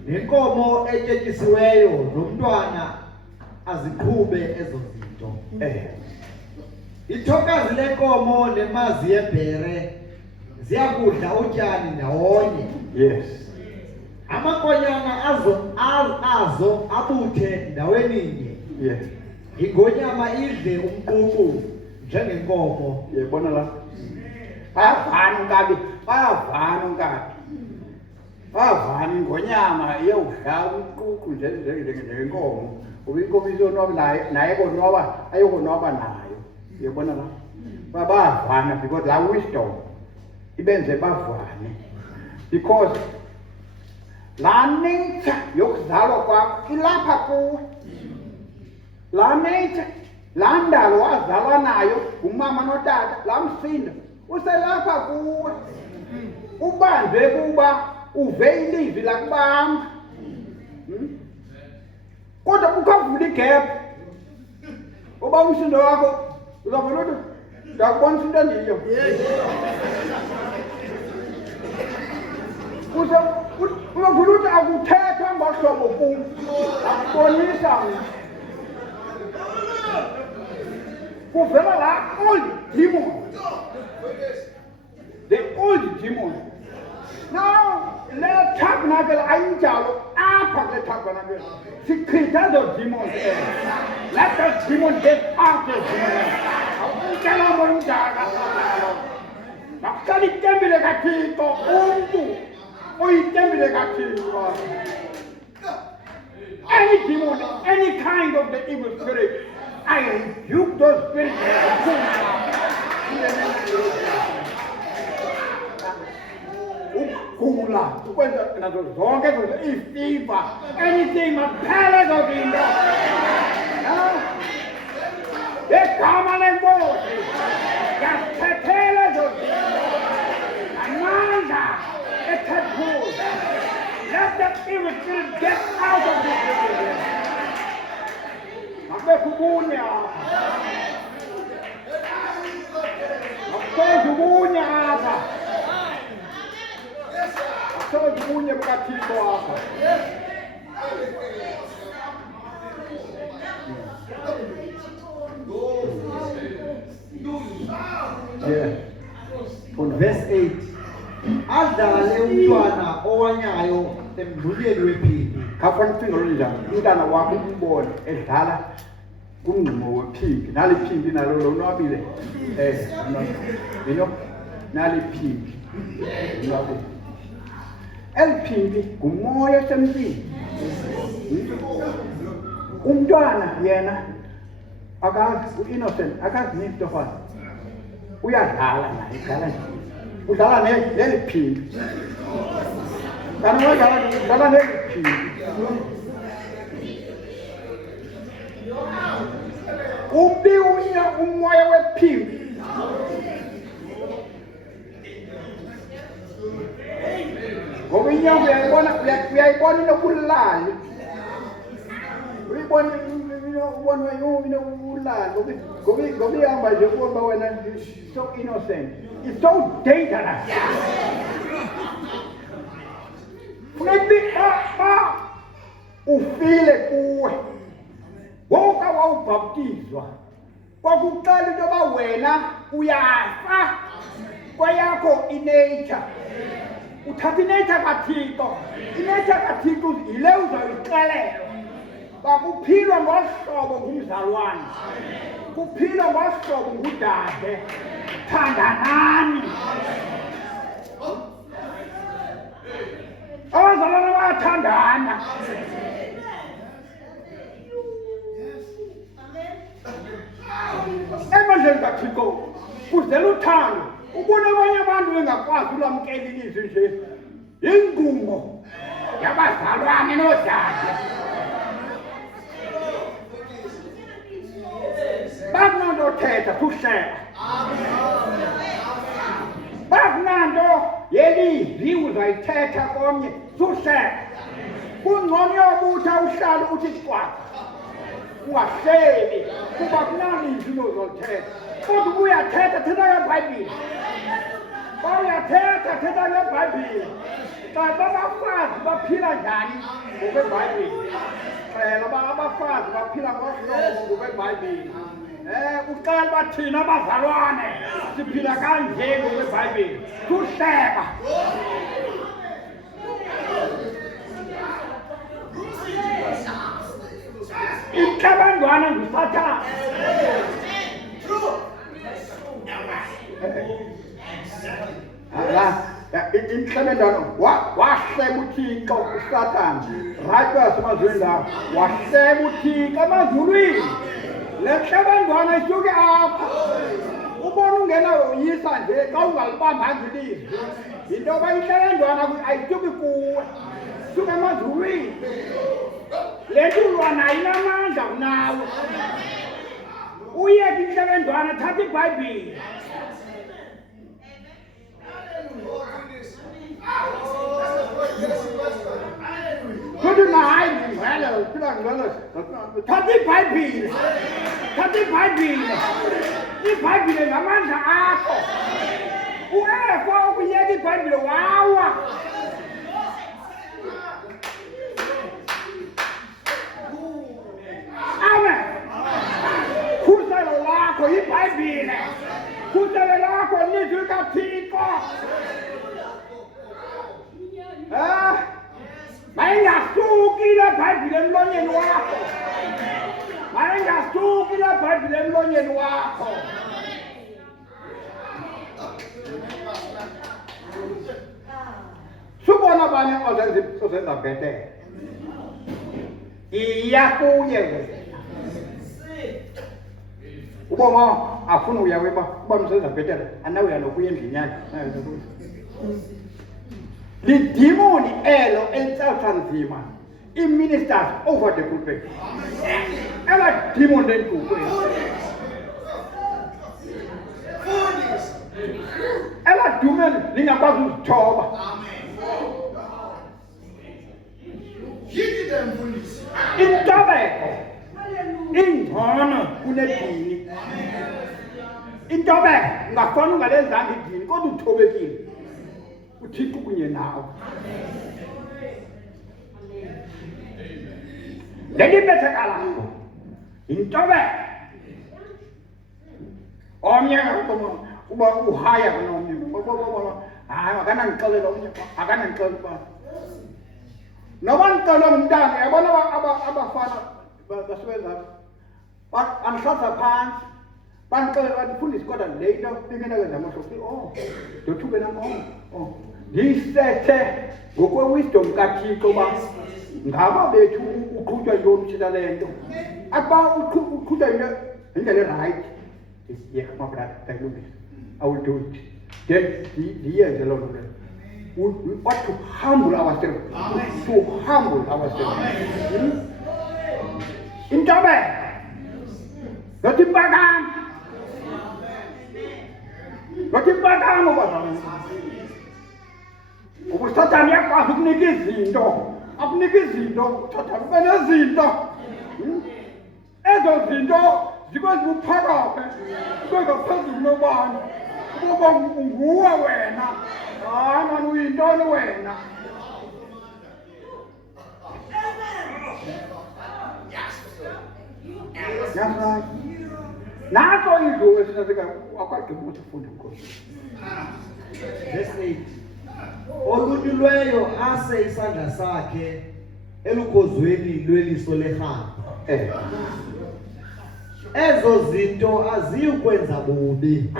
nenkomo etyetyisiweyo nomntwana aziqhube ezo zinto ithokazi lenkomo nemazi yebhere ziyakudla utyani ndawonye yes amakonyana azo abuthe ndaweninye yes ingonyama idle umququ njengenkomo yebona la bayavana unkabi bayavana ingonyama iyawudla umququ njengenkomo uba inkomo isonwaba naye konwaba ayokonwaba nayo yebona la bayavana because la wisdom ibenze bavane because la nature yokuzalwa kwakho ilapha kuwe la nature la ndalo wazalwa nayo umama notata la msindo uselapha kuwe ubanjwe kuba uve ilizwi lakubamba kodwa ukavula igap uba umsindo wakho uzavula uthi ndakubona into endiyo uzavula uthi akuthethwa ngohlobo kum akubonisa kuvela la old demon the old demon now le tabernacle ayinjalo apha kule tabernacle sichitha ezo demons let the demon get out of demon awucela moya umdaka makuhlala itembile kaThixo umntu oyitembile kaThixo any demon any kind of the evil spirit I rebuke those spirits ukugula ukwenza nazo zonke ifiva anything maphele zozinto egama lenkosi yasithethele zozinto amandla ethethula let the evil spirit ubunye bukaThixo wakho. Yeah. Verse 8. Adlale umntwana owanyayo emdulweni wephini. Khafuna icingo linjani umntana wakho umbone edlala kumngxumo wephimbi naliphimbi nalo lonwabile naliphimbi lonwabile eliphimbi ngumoya osemntini umntwana yena akazi u-innocent akazi nento fana uyadlala naye udlala neliphimbi kanti udlala neliphimbi ubiwunya umoya wephimbi ngoba inyama uyayibona inobulali uyibona inobulali ngoba ihamba nje kuba wena so innocent, it's so dangerous. Funeka ufile kuwe woka wawubhaptizwa kwakuqala into yoba wena uyafa kweyakho inature uthatha inature kaThixo. Inature kaThixo yile uzoyixelelwa bakuphilwa ngohlobo ngumzalwane kuphilwa ngohlobo ngudade thandanani abazalwane bayathandana. Emandleni kaThixo kuzela uthando ubona abanye abantu bengakwazi ulamkela ilizwi nje ingumo yabazalwane nodade bakunanto thetha kuhleka bakunanto yelizwi uzayithetha komnye suhleka kungcono yobutha uhlale uthi cwaka ungahleli kuba kunalizwi ozolithetha kodwa uyathetha thetha ngeBhayibhile uyathetha thetha ngeBhayibhile kanti abafazi baphila njani ngokweBhayibhile xela abafazi baphila ngohlobo ngokweBhayibhile uqala bathina abazalwane siphila kanje ngokweBhayibhile kuhleka inkabangwana nguSathane inhlebendano wahleba uThixo uSathane right wasemazulwini lawo wahleba uThixo emazulwini le nhlebendwana isuke apha ubona ungena uyisa nje xa ungalibambanga ilizwi into yoba inhlebendwana ayisuki kuwe isuke emazulwini le ntulwana inamandla kunawe uyeke inhlebendwana thatha iBhayibhile kuthi nahayi ngivele phila ngivele thatha iBhayibhile iBhayibhile ngamandla akho uEfa ukuyeka iBhayibhile wawa amen khuselo lakho iBhayibhile khuselo lakho ilizwi likaThixo mayingasuki leBhayibhile emlonyeni wakho mayingasuki leBhayibhile emlonyeni wakho subona abanye ozenza bhetele iya kuye wena uboma afuna uya weba kuba msebenza bhetele anawuya nokuya endlini yakhe lidimoni elo elitsatha nzima i-ministers over the pulpit ela demon lentuku ela dumeni lingakwazi uzithoba intobeko ingcono kunedini intobeko ungafana ungalenzanga idini kodwa uthobekile uThixo kunye nawe ndilibetheka lapho yintobeko omnye uba uhaya kunomnye hayi akanandixelela omnye akanandixelela uba noba ndixelwe ngumntana yabona abafana basebenza andihlatha phantsi bandixelela bandifundise kodwa le into ingenakwenza amahlo ndothuke nam ndiyisethe ngokwe-wisdom kaThixo uba ngaba bethu uqhutywa yintoni utshila le nto akuba uqhutywa into indlela erayithi yeah my brother ndayilungisa I will do it then ndiyenze loo nto leyo we ought to humble ourselves intobeko not impakamo bazalwane ngoba uSathane uyakwazi ukunika izinto uSathane ube nezinto ezo zinto zikwenza uphakame ube ngaphezulu nobani ukuba nguwe wena hayi mani uyintoni wena yasay naso idlu esinaseka akwagqiba ukuthi ufunde Nkosi. Verse 8. Olunyulweyo ase isandla sakhe elukhozweni lweliso lehambo. Ezo zinto aziyukwenza bubi,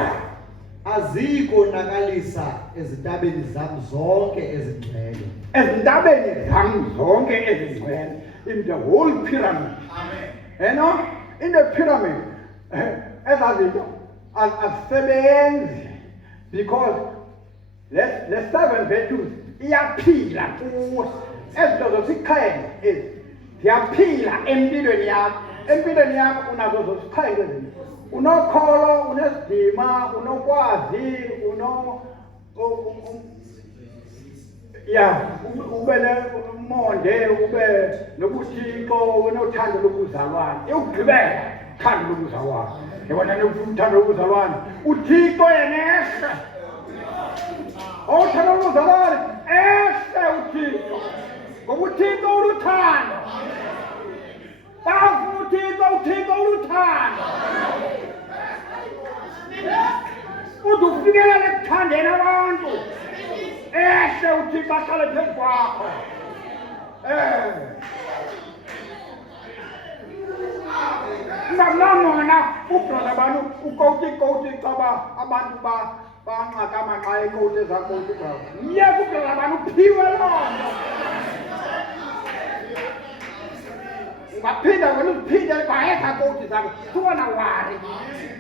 aziyikonakalisa ezintabeni zam zonke ezingcwele. Ezintabeni zam zonke ezingcwele, in the whole pyramid. Amen. You know, in the pyramid, ezazinto azisebenzi because the seven virtues iyaphila kuwe. Ezinto zosiqhele ezi ziyaphila empilweni yakho. Empilweni yakho unazo zosiqhele ezi. Unokholo, unesidima, unokwazi, ube nomonde, ube nobuthixo, unothando lokuzalwane. Ukugqibela uthando lokuzalwane. Yabona uthando lokuzalwane. uThixo yenehle. Uthando lokuzalwane ehle uThixo. Ngoba uThixo uluthando. Bafuna uThixo uluthando. Uze ufikelele ekuthandeni abantu. Ehle uThixo ahlale phezu kwakho. Namona ubroda bani ukoti xaba abantu banxaka amaxa ekoti ezakoti zawo. Myeka ubroda bani uphiwe loo nto. Ungaphinda wena uziphinde kwayeka koti zakho sibona wari.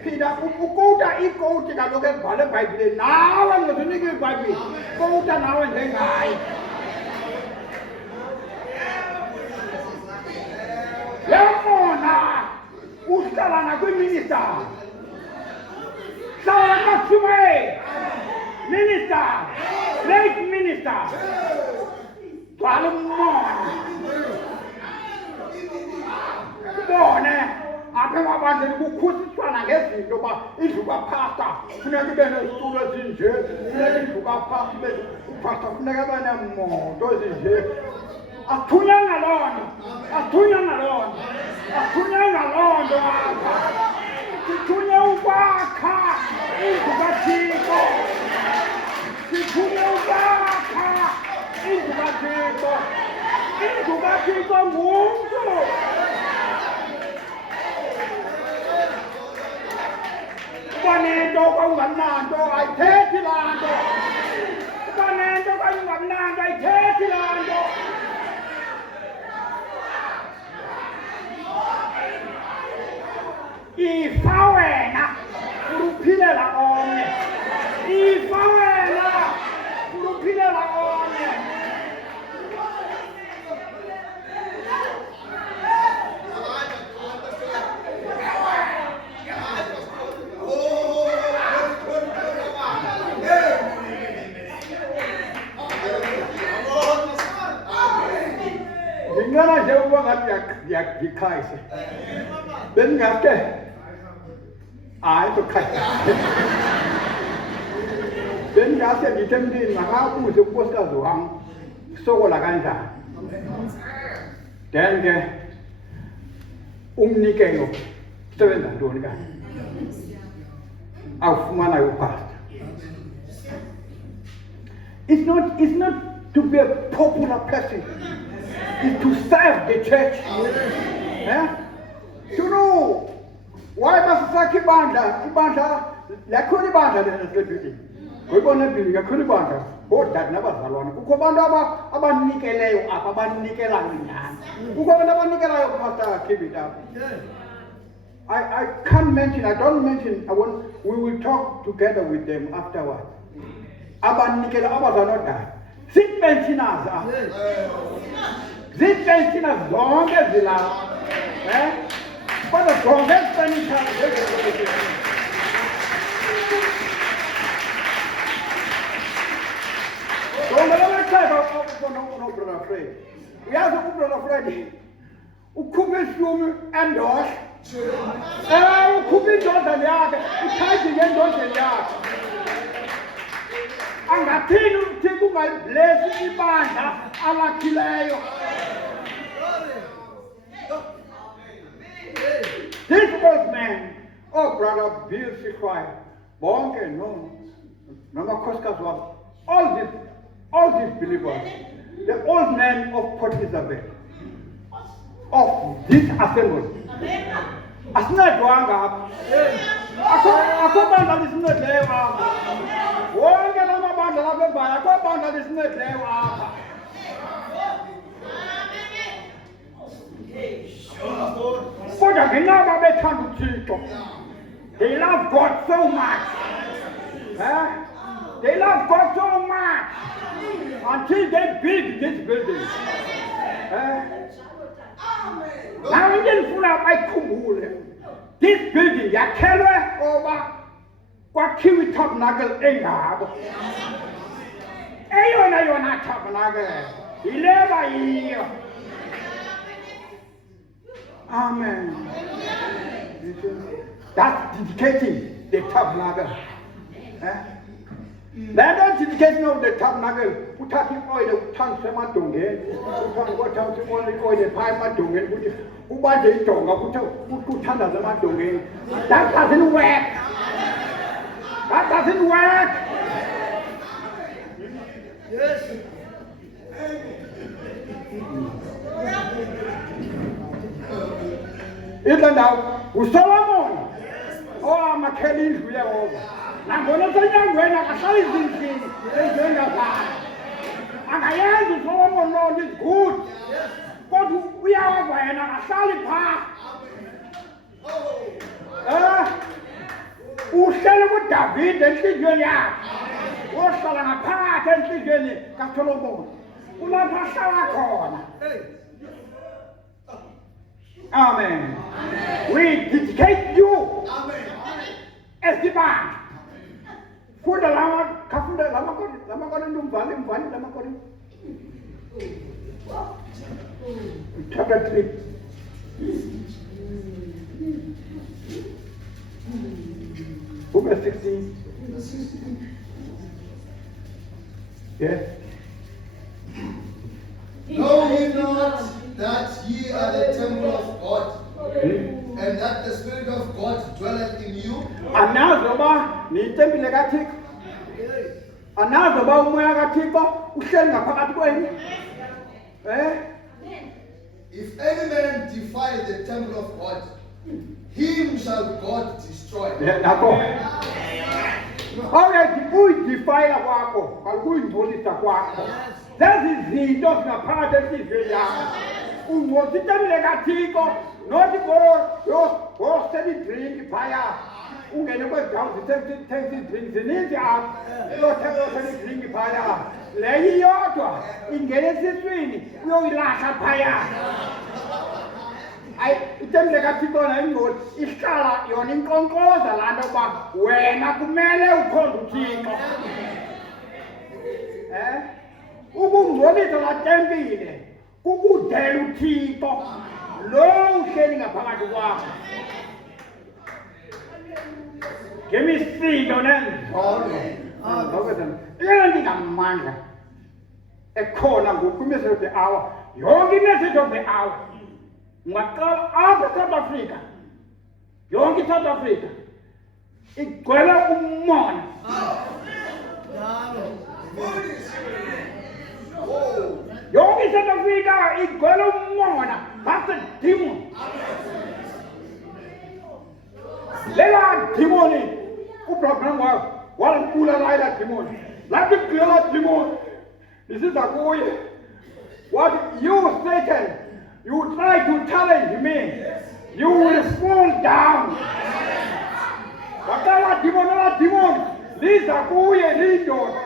Phinda ukota ikoti kaloku ezibhalwe eBhayibhileni nawe ngozinika iBhayibhile kota nawe njengaye. Yabona uhlala nakwiminista hlala nakwiwe minister late minister gcwala umoya ubone apha emabandleni kukhusiswana ngezinto uba indlu kapasta funeka ibe nezitulo ezinje funeka indlu kapasta upasta funeka abe neemoto ezinje. Athunywanga loo nto apha. Sithunywe ukwakha indlu kaThixo. Indlu kaThixo ngumntu. Uba nento kwakungamnanto ayithethi laa nto. Uba nento kwakungamnanto ayithethi laa nto. Ifa wena uruphilela omnye. Ifa wena uruphilela omnye. Ndingana nje uba ngathi ndiyakhayisa. Bendingaske hayi sokhaya. Bendingase ndithi emntwini makabuze kunkosikazi wam sokola kanjani. Then ke umnikelo sebenza ntoni kanti awufumana upastor. It's not to be a popular person. It's to serve the church. Yeah? You know why masisakha ibandla lakhona ibandla lesebhilidini. Ngoyibona ebhilidini lakhona ibandla odade nabazalwane. Kukho abantu abanikeleyo apha abanikelayo nyani. Kukho abantu abanikelayo Pastor keep it up. I can't mention, I don't mention, we will talk together with them afterwards. Abanikela abazanodala. Zipensioners apha. Zipensioners zonke zilapha. Kodwa zonke ezipensha no Brother Fred. Uyazi uBrother Fred ukhupha isihlumi endoda. Ukhupha indodana yakhe, uthathe ngendodana yakhe. Angathini uThixo ungayibless ibandla alakhileyo. This old man, oh Brother Bill Sikhwayo, bonke no namakhosikazi wabo, all these believers, the old man of Port Elizabeth, of this assembly. Asinedwanga apha. Akho bandla lisinedleyo apha. Wonke lamabandla labebhayo, akho bandla lisinedleyo apha. Kodwa ngenaba bethanda uThixo. They love God so much. They love God so much until they build this building. Now ngifuna bayikhumbule. This building yakhelwe oba kwakhiwa iTabernacle engabo. Eyona tabernacle ileba yiyo. Amen. That's dedicating the tabernacle. That dedication of the tabernacle, uthatha ioil uthambise emadongeni, uthambise ioil phaya emadongeni, ubanje idonga uthandaze emadongeni. That doesn't work. That doesn't work. Yes. Even now, uSolomon, amakhela indlu yeHova. Nangona senyangweni akahlali ezindlini ezengaphandle. Akayenzi uSolomon Lord is good. Kodwa uyava yena akahlali phaa. Uhlele kuDavid enhliziyweni yakhe. Uyohlala ngaphakathi enhliziyweni kaSolomon. Kulapho ahlala khona. Amen. We dedicate you. Amen. As the band. Funda lama kodi ndumvali lama kodi. Chapter 3. Verse 16. Yes. Know ye not that ye are the temple of God, and that the Spirit of God dwelleth in you? Anazoba ni tempile kaThixo. Anazoba umoya kaThixo uhleli ngaphakathi kwenu. If any man defile the temple of God, him shall God destroy. Nakho. Alright, uyidefile kwakho, kalukuyingcolisa kwakho. Zazizinto zingaphakathi enhliziyweni yakho. Ungcolisa itempile kaThixo, not go sell drink phaya. Ungene kwedawu zithengisa drink zininzi apha. Uyothenga drink phaya. Le iyodwa ingene esiswini uyoyilahla phaya. Itempile kaThixo nayingcoli ihlala yona inkonkoza laa nto uba wena kumele ukhonze uThixo. Ukungcolisa laa tempile kukudela uThixo lo uhleli ngaphakathi kwakho. Ngemisindo nenzondo. Yonke ngamandla ekhona ngoku message of the hour. Yonke message of the hour. ungaqala apha South Africa, yonke South Africa igcwele umona. Yonke South Africa igcwele umona. That's a demon. Lela demoni uprogram wakho walibulala ila demoni. Lathi kugcwele demoni. Isiza kuye. What you Satan, you try to challenge me, you will fall down. Wakala demon, liza kuye lindoda.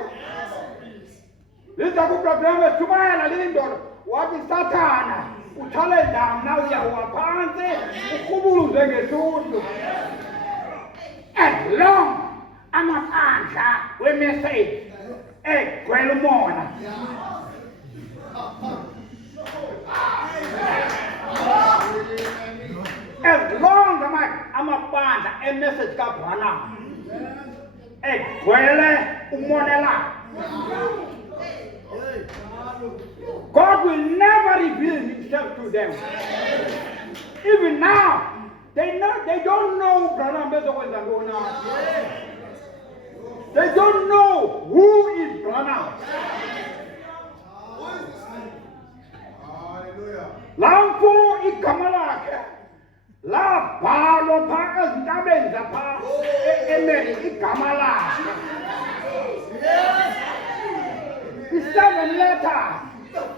Liza kuprobleme tumayela lindoda. Wathi Satana, uchallenge mna uyawa phansi, ukhubuluze ngesusu. As long amaphandla we-message egcwele umona. As long as amaphandla e-message kaBranham egcwele umonela, God will never reveal himself to them. Even now, they don't know Branham bezokwenza ntoni. They don't know who is Branham. Lampo igama lakhe labhalwa phaa ezintabeni zaphaa eMelika igama lakhe. I-7 letters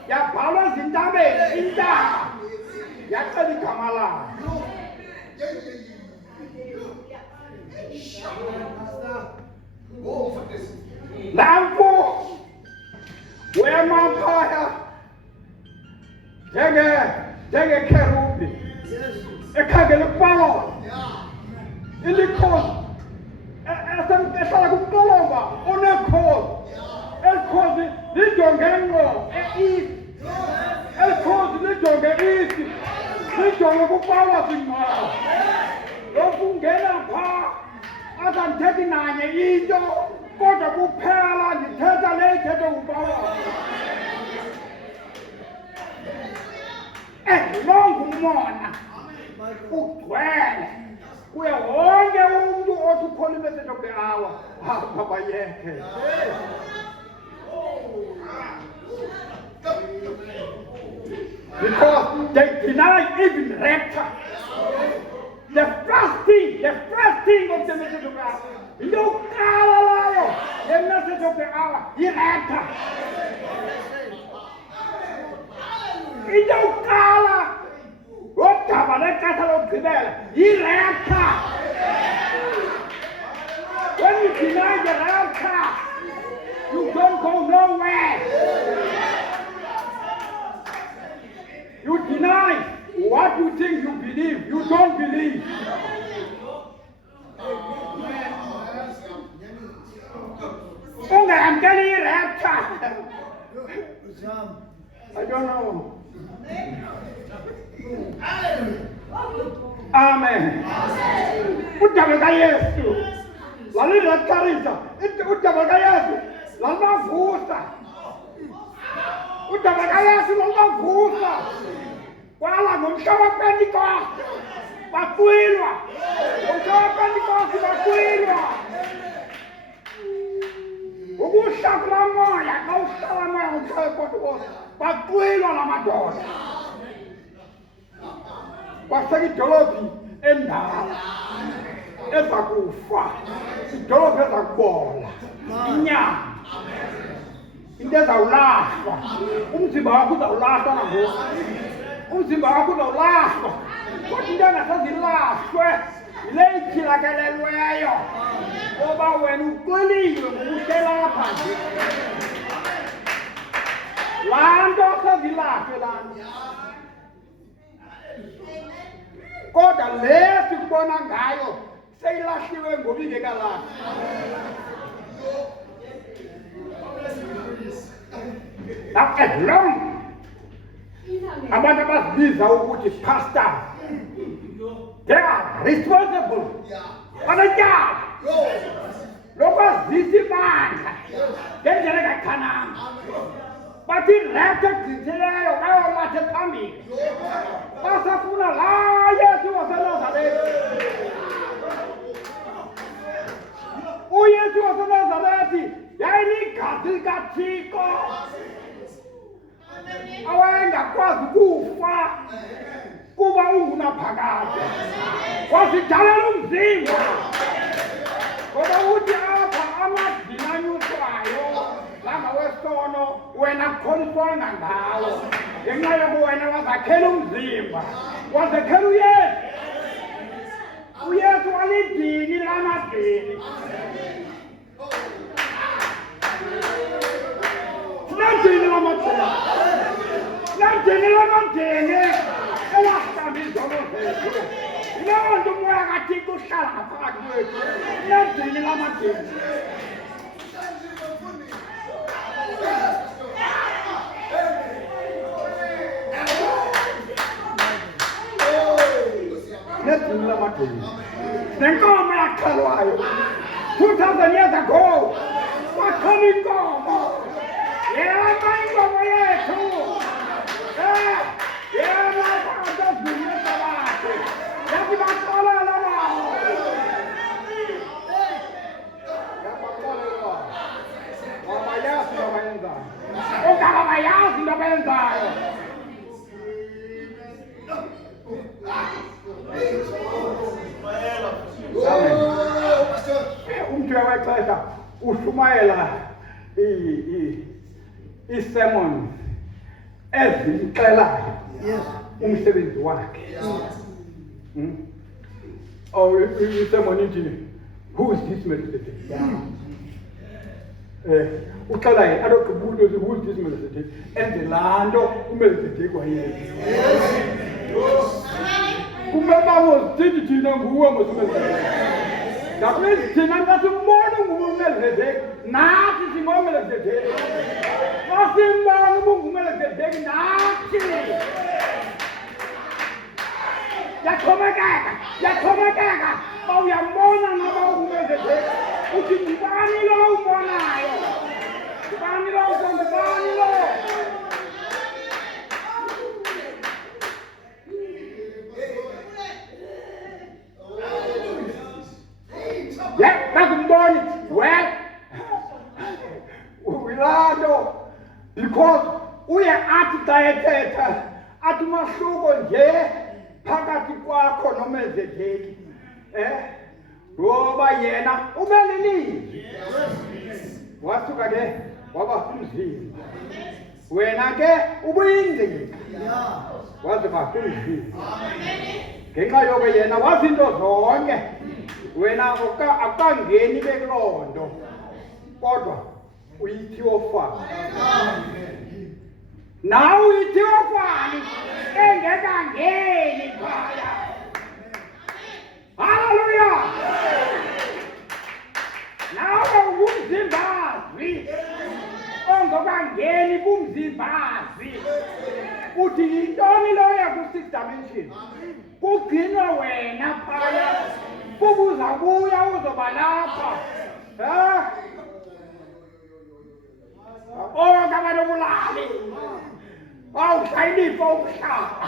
yabhalwa ezintabeni intaba yacela igama lakhe. Lampo wema phaya njengekherubi ekhangele kuqoloba ilikhozi ehlala kuqoloba onekhozi elikhozi lijonge ngqo e-east elikhozi lijonge east lijonge kuqoloba zingqo lokhu ungena phaa azandithethi nanye into kodwa kuphela ndithetha le ithethe kuqoloba. Long umona ugcwele kuye wonke umuntu othi ukhona i-message of the hour mabayekhe. Because they deny even rapture. The first thing of the message of the hour, yokuqala layo the message of the hour yi-rapture. Into yokuqala odaba lenkatha lokugqibela yi-rapture. When you deny the rapture, you don't go nowhere. You deny what you think you believe. You don't believe. Ungamkeli i-rapture. I don't know. Amen. Udaba kaYesu lalilakharisa. Udaba kaYesu lalavusa. Udaba kaYesu lalavusa. Kwala ngomhla kaPentecost bakwilwa. Ngomhla kaPentecost bakwilwa. Ukuhlakula moya kawuhlala moya ngomhla bakwilwa la madoda. Kwaseka idolophi endala eza kufa, idolophi eza kubola, inyama into ezawulahlwa. Umzimba wakho uzawulahlwa nangoku, umzimba wakho uzawulahlwa, kodwa into engasazilahlwe yile ityhilakelelweyo ngoba wena uqiliwe ngokuhlelapha nje. Laa nto sezilahlwe laa nto. Kodwa le sikubona ngayo seyilahliwe ngoba ingekalahlwa. Now as long abantu abazibiza ukuthi pastors, they are responsible. Banatyala lokwazisa ibandla ngendlela engachananga. Bathi rapture egqithileyo bayolatha phambili. basafuna la Yesu waseNazaretha. uYesu waseNazaretha yayiligazi kaThixo awayengakwazi kufa kuba ungunaphakade. Wasidalela umzimba ngoba uthi apha amadini anyuswayo langawesono wena akukholiswanga ngawo ngenxa yoku wena wazakhela umzimba, wazakhela uYesu. uYesu walidini lamadini. Sinadini lamadini, sinadini lamadini elahlamba izono zethu. Yiloo nto umoya kaThixo uhlala ngaphakathi kwethu. Sinadini lamadini. Nedini lamadini. Nenkomo yakhalwayo 2000 years ago. Wakhala inkomo. Yema inkomo yethu. Yema abantu azimisa bakhe. Yathi baqala lawo. Abayazi abayenzayo. Abayazi into abayenzayo. Umntu wexesha ushumayela i-sermon ezimxelayo umsebenzi wakhe. I-sermon ithi, who is this Melchizedek? Uxela yena adogqibuto who is this Melchizedek? Enze laa nto uMelchizedek wayenza. Kumele sithi thina nguwe ngoSimelchizedek. Nakumenzi thina nasimbona unguMelchizedek, nathi singoMelchizedek. Nasimbona unguMelchizedek, nathi. Yaxhomekeka. Bawuyambona naba unguMelchizedek. Uthi ngubani lo umbonayo? Ngubani lo? Nakumboni Uyilando because uye athi xa ethetha athi umahluko nje phakathi kwakho noMelchizedek ngoba yena ubelilizwi wasuka ke waba umzimba, wena ke ubuyingcika waziba umzimba. Ngenxa yoko yena wazi into zonke, wena akangeni bekuloo nto kodwa uyithiyofani. Nawe uyithiyofani engekangeni phaya. Haleluya! Nawe ungumzimbazi ongokangeni kumzimbazi. Uthi yintoni lo yaku-6 dimension? Kugcinwa wena phaya, kubuza kuya uzoba lapha. Bonke abanobulali bawushayilifa umhlaba.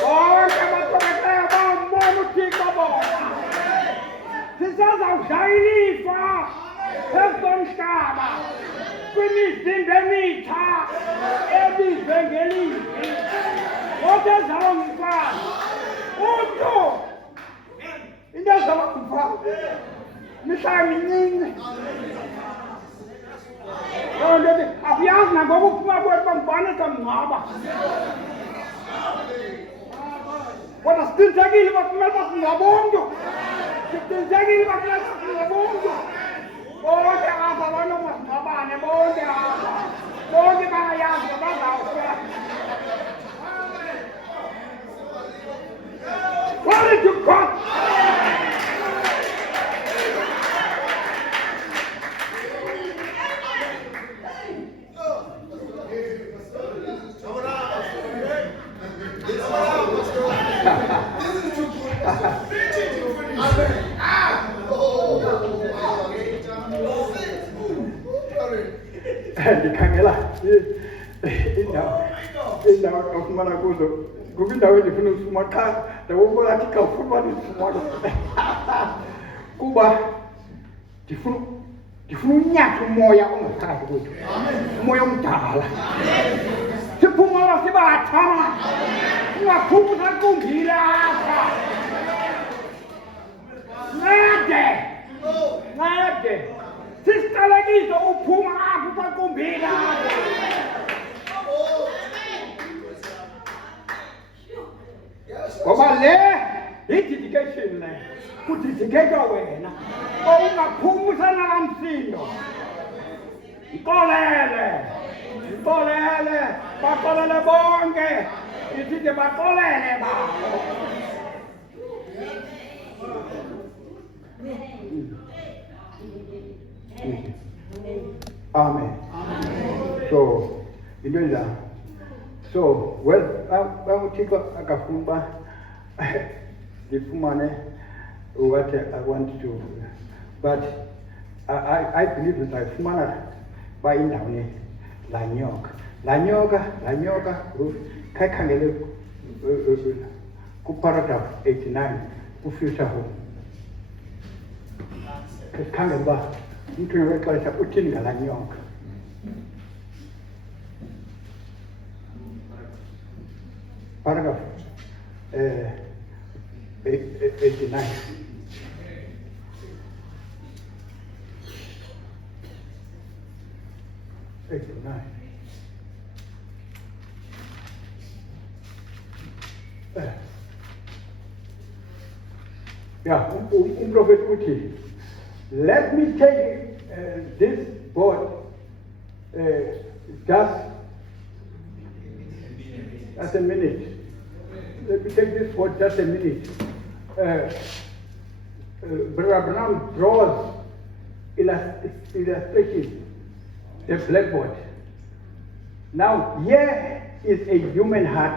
Bonke abathobekileyo bambona uThixo bona. Sisazawushayilifa phezu komhlaba kwimizimba emitsha ebizwe ngelizwi. Kodwa ezalwa ngumfazi umntu into ezalwa ngumfazi mihla mincinci. Akuyazi nangoku ukuphuma kwethu uba ngubani ezamngcwaba. Kodwa siqinisekile uba kumele uba singcwaba umntu. Siqinisekile uba kumele uba singcwaba umntu. Bonke apha banomasingcwabane, bonke apha. Bonke bayayazi uba bazawufa. Glory to God. Ndikhangela indawo ofumana kuzo kukho indawo endifuna usifuma qha ndawubola athi xa ufuna ndisifumane kuba ndifuna unyatha umoya ongaphakathi kwethu, umoya omdala. Siphumula sibatha, ungaphumi usaqumbile apha. Ncede sisiqalekiso uphuma apha usaqumbile apha. Ngoba le yi-dedication le, kudedikeyitwa wena ungaphumi usanala msindo. Yixolele, baxolele bonke, ndithi baxolele babo. Amen. So, into njani? So, well, uThixo akafuna uba ndifumane what I want to, but I believe that ndayifumana by indawo la nyoka khayikhangele kuparagraph 89 kufuture home. Khayikhangele uba umthunywa wexesha uthini ngala nyoka. Paragraph 89. Yeah, Prophet Uti, let me take this board just a minute. Let me take this for just a minute. Brother Branham draws illustration, the blackboard. Now, here is a human heart.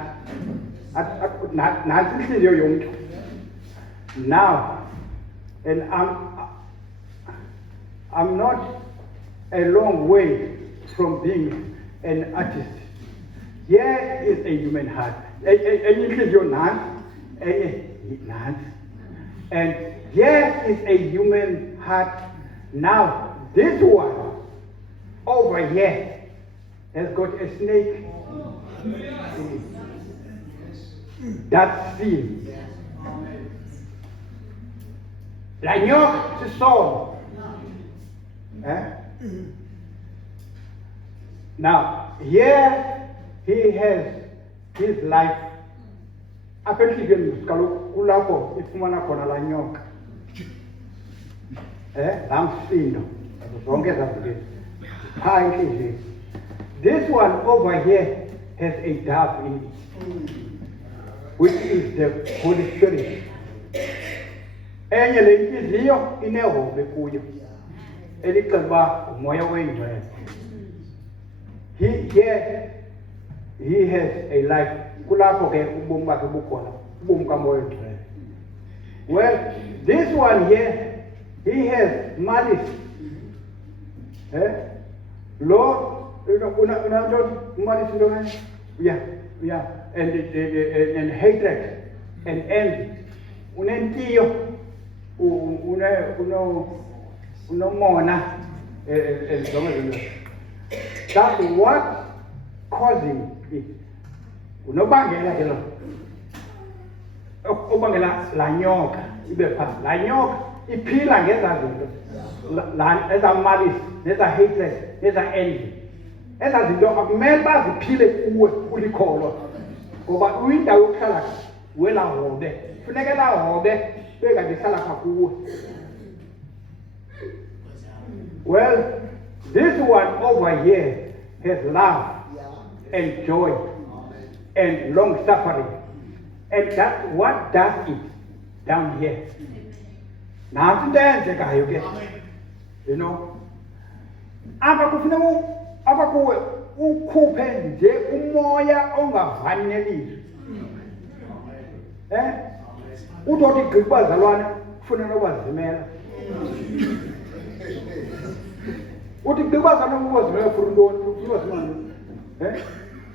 Now, and I'm not a long way from being an artist. Here is a human heart. And here is a human heart. Now, this one over here has got a snake. That's sin. La nyoka is soul. Now, here he has his life. Apparently, kulapho ifumana khona la nyoka. Lamsindo. Zonke zazo. This one over here has a dove in it, which is the Holy Spirit. Enye le nhliziyo inehove kuyo elixela uba umoya oyingcwele. He has a life. Kulapho ke ubomi bakhe bukhona, ubomi kamoya oyingcwele. Well, this one here, he has malice. Lord, malice malice, yeah, and hatred and envy. Unentiyo, unomona, that's what causing it. Unobangela ke lo. Obangela la nyoka ibe pha. La nyoka iphila ngeza zinto. Eza malice, eza hatred, eza envy. Eza zinto akumele baziphile kuwe ulikholwa. Ngoba uyindawo yokuhlala wela hobe. Funeka la hobe beka ndihlala pha kuwe. Well, this one over here has love and joy and long suffering. And that's what does it down here. Now, you know, ukhuphe nje umoya ongavanelisi. Udothi gqibazalwane ufuna nokwazimela. Uthi gqibazalwane ukwazimela for ntoni?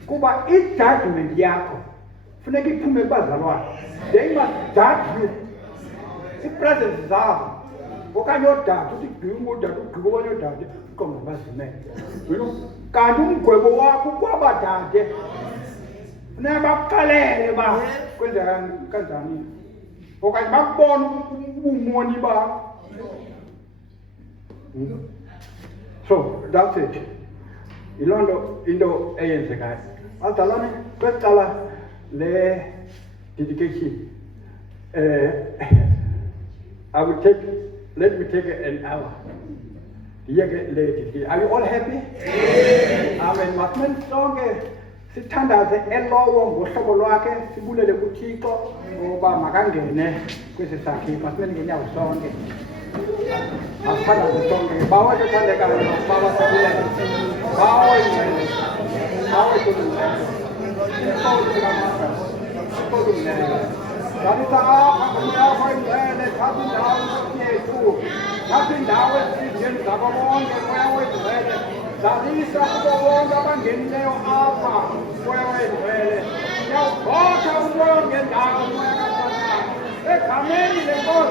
Kuba i-judgment yakho funeka iphume kubazalwane. They must judge you. I-presence zabo okanye oodade uthi gqi udade ugqi obanye oodade uqonda bazimele. Kanti umgwebo wakho kwabadade funeka bakuxelele uba kwenzeka kanjani okanye bakubona ubumoni bakho. So that's it. Yiloo nto into eyenzekayo. Bazalwane, kwecala le dedication let me take an hour. Are you all happy? Amen. Masmen sonke sithandaze elowo ngohlobo lwakhe sibulele kuThixo ngoba makangene kwesi sakhe. Masmen ngenyawo sonke. Asithandaze sonke. Bawo ethandekayo baba sibulele. Bawo ingcwele. Bawo kulungile. Dalisa apha kumnyama ingcwele thatha indawo yethu. Thatha indawo ezizweni zabo bonke moya wengcwele. Dalisa kubo bonke abangenileyo apha moya wengcwele. Siyawugxotha umoya ongendawo moya kaSathane. Egameni lenkosi.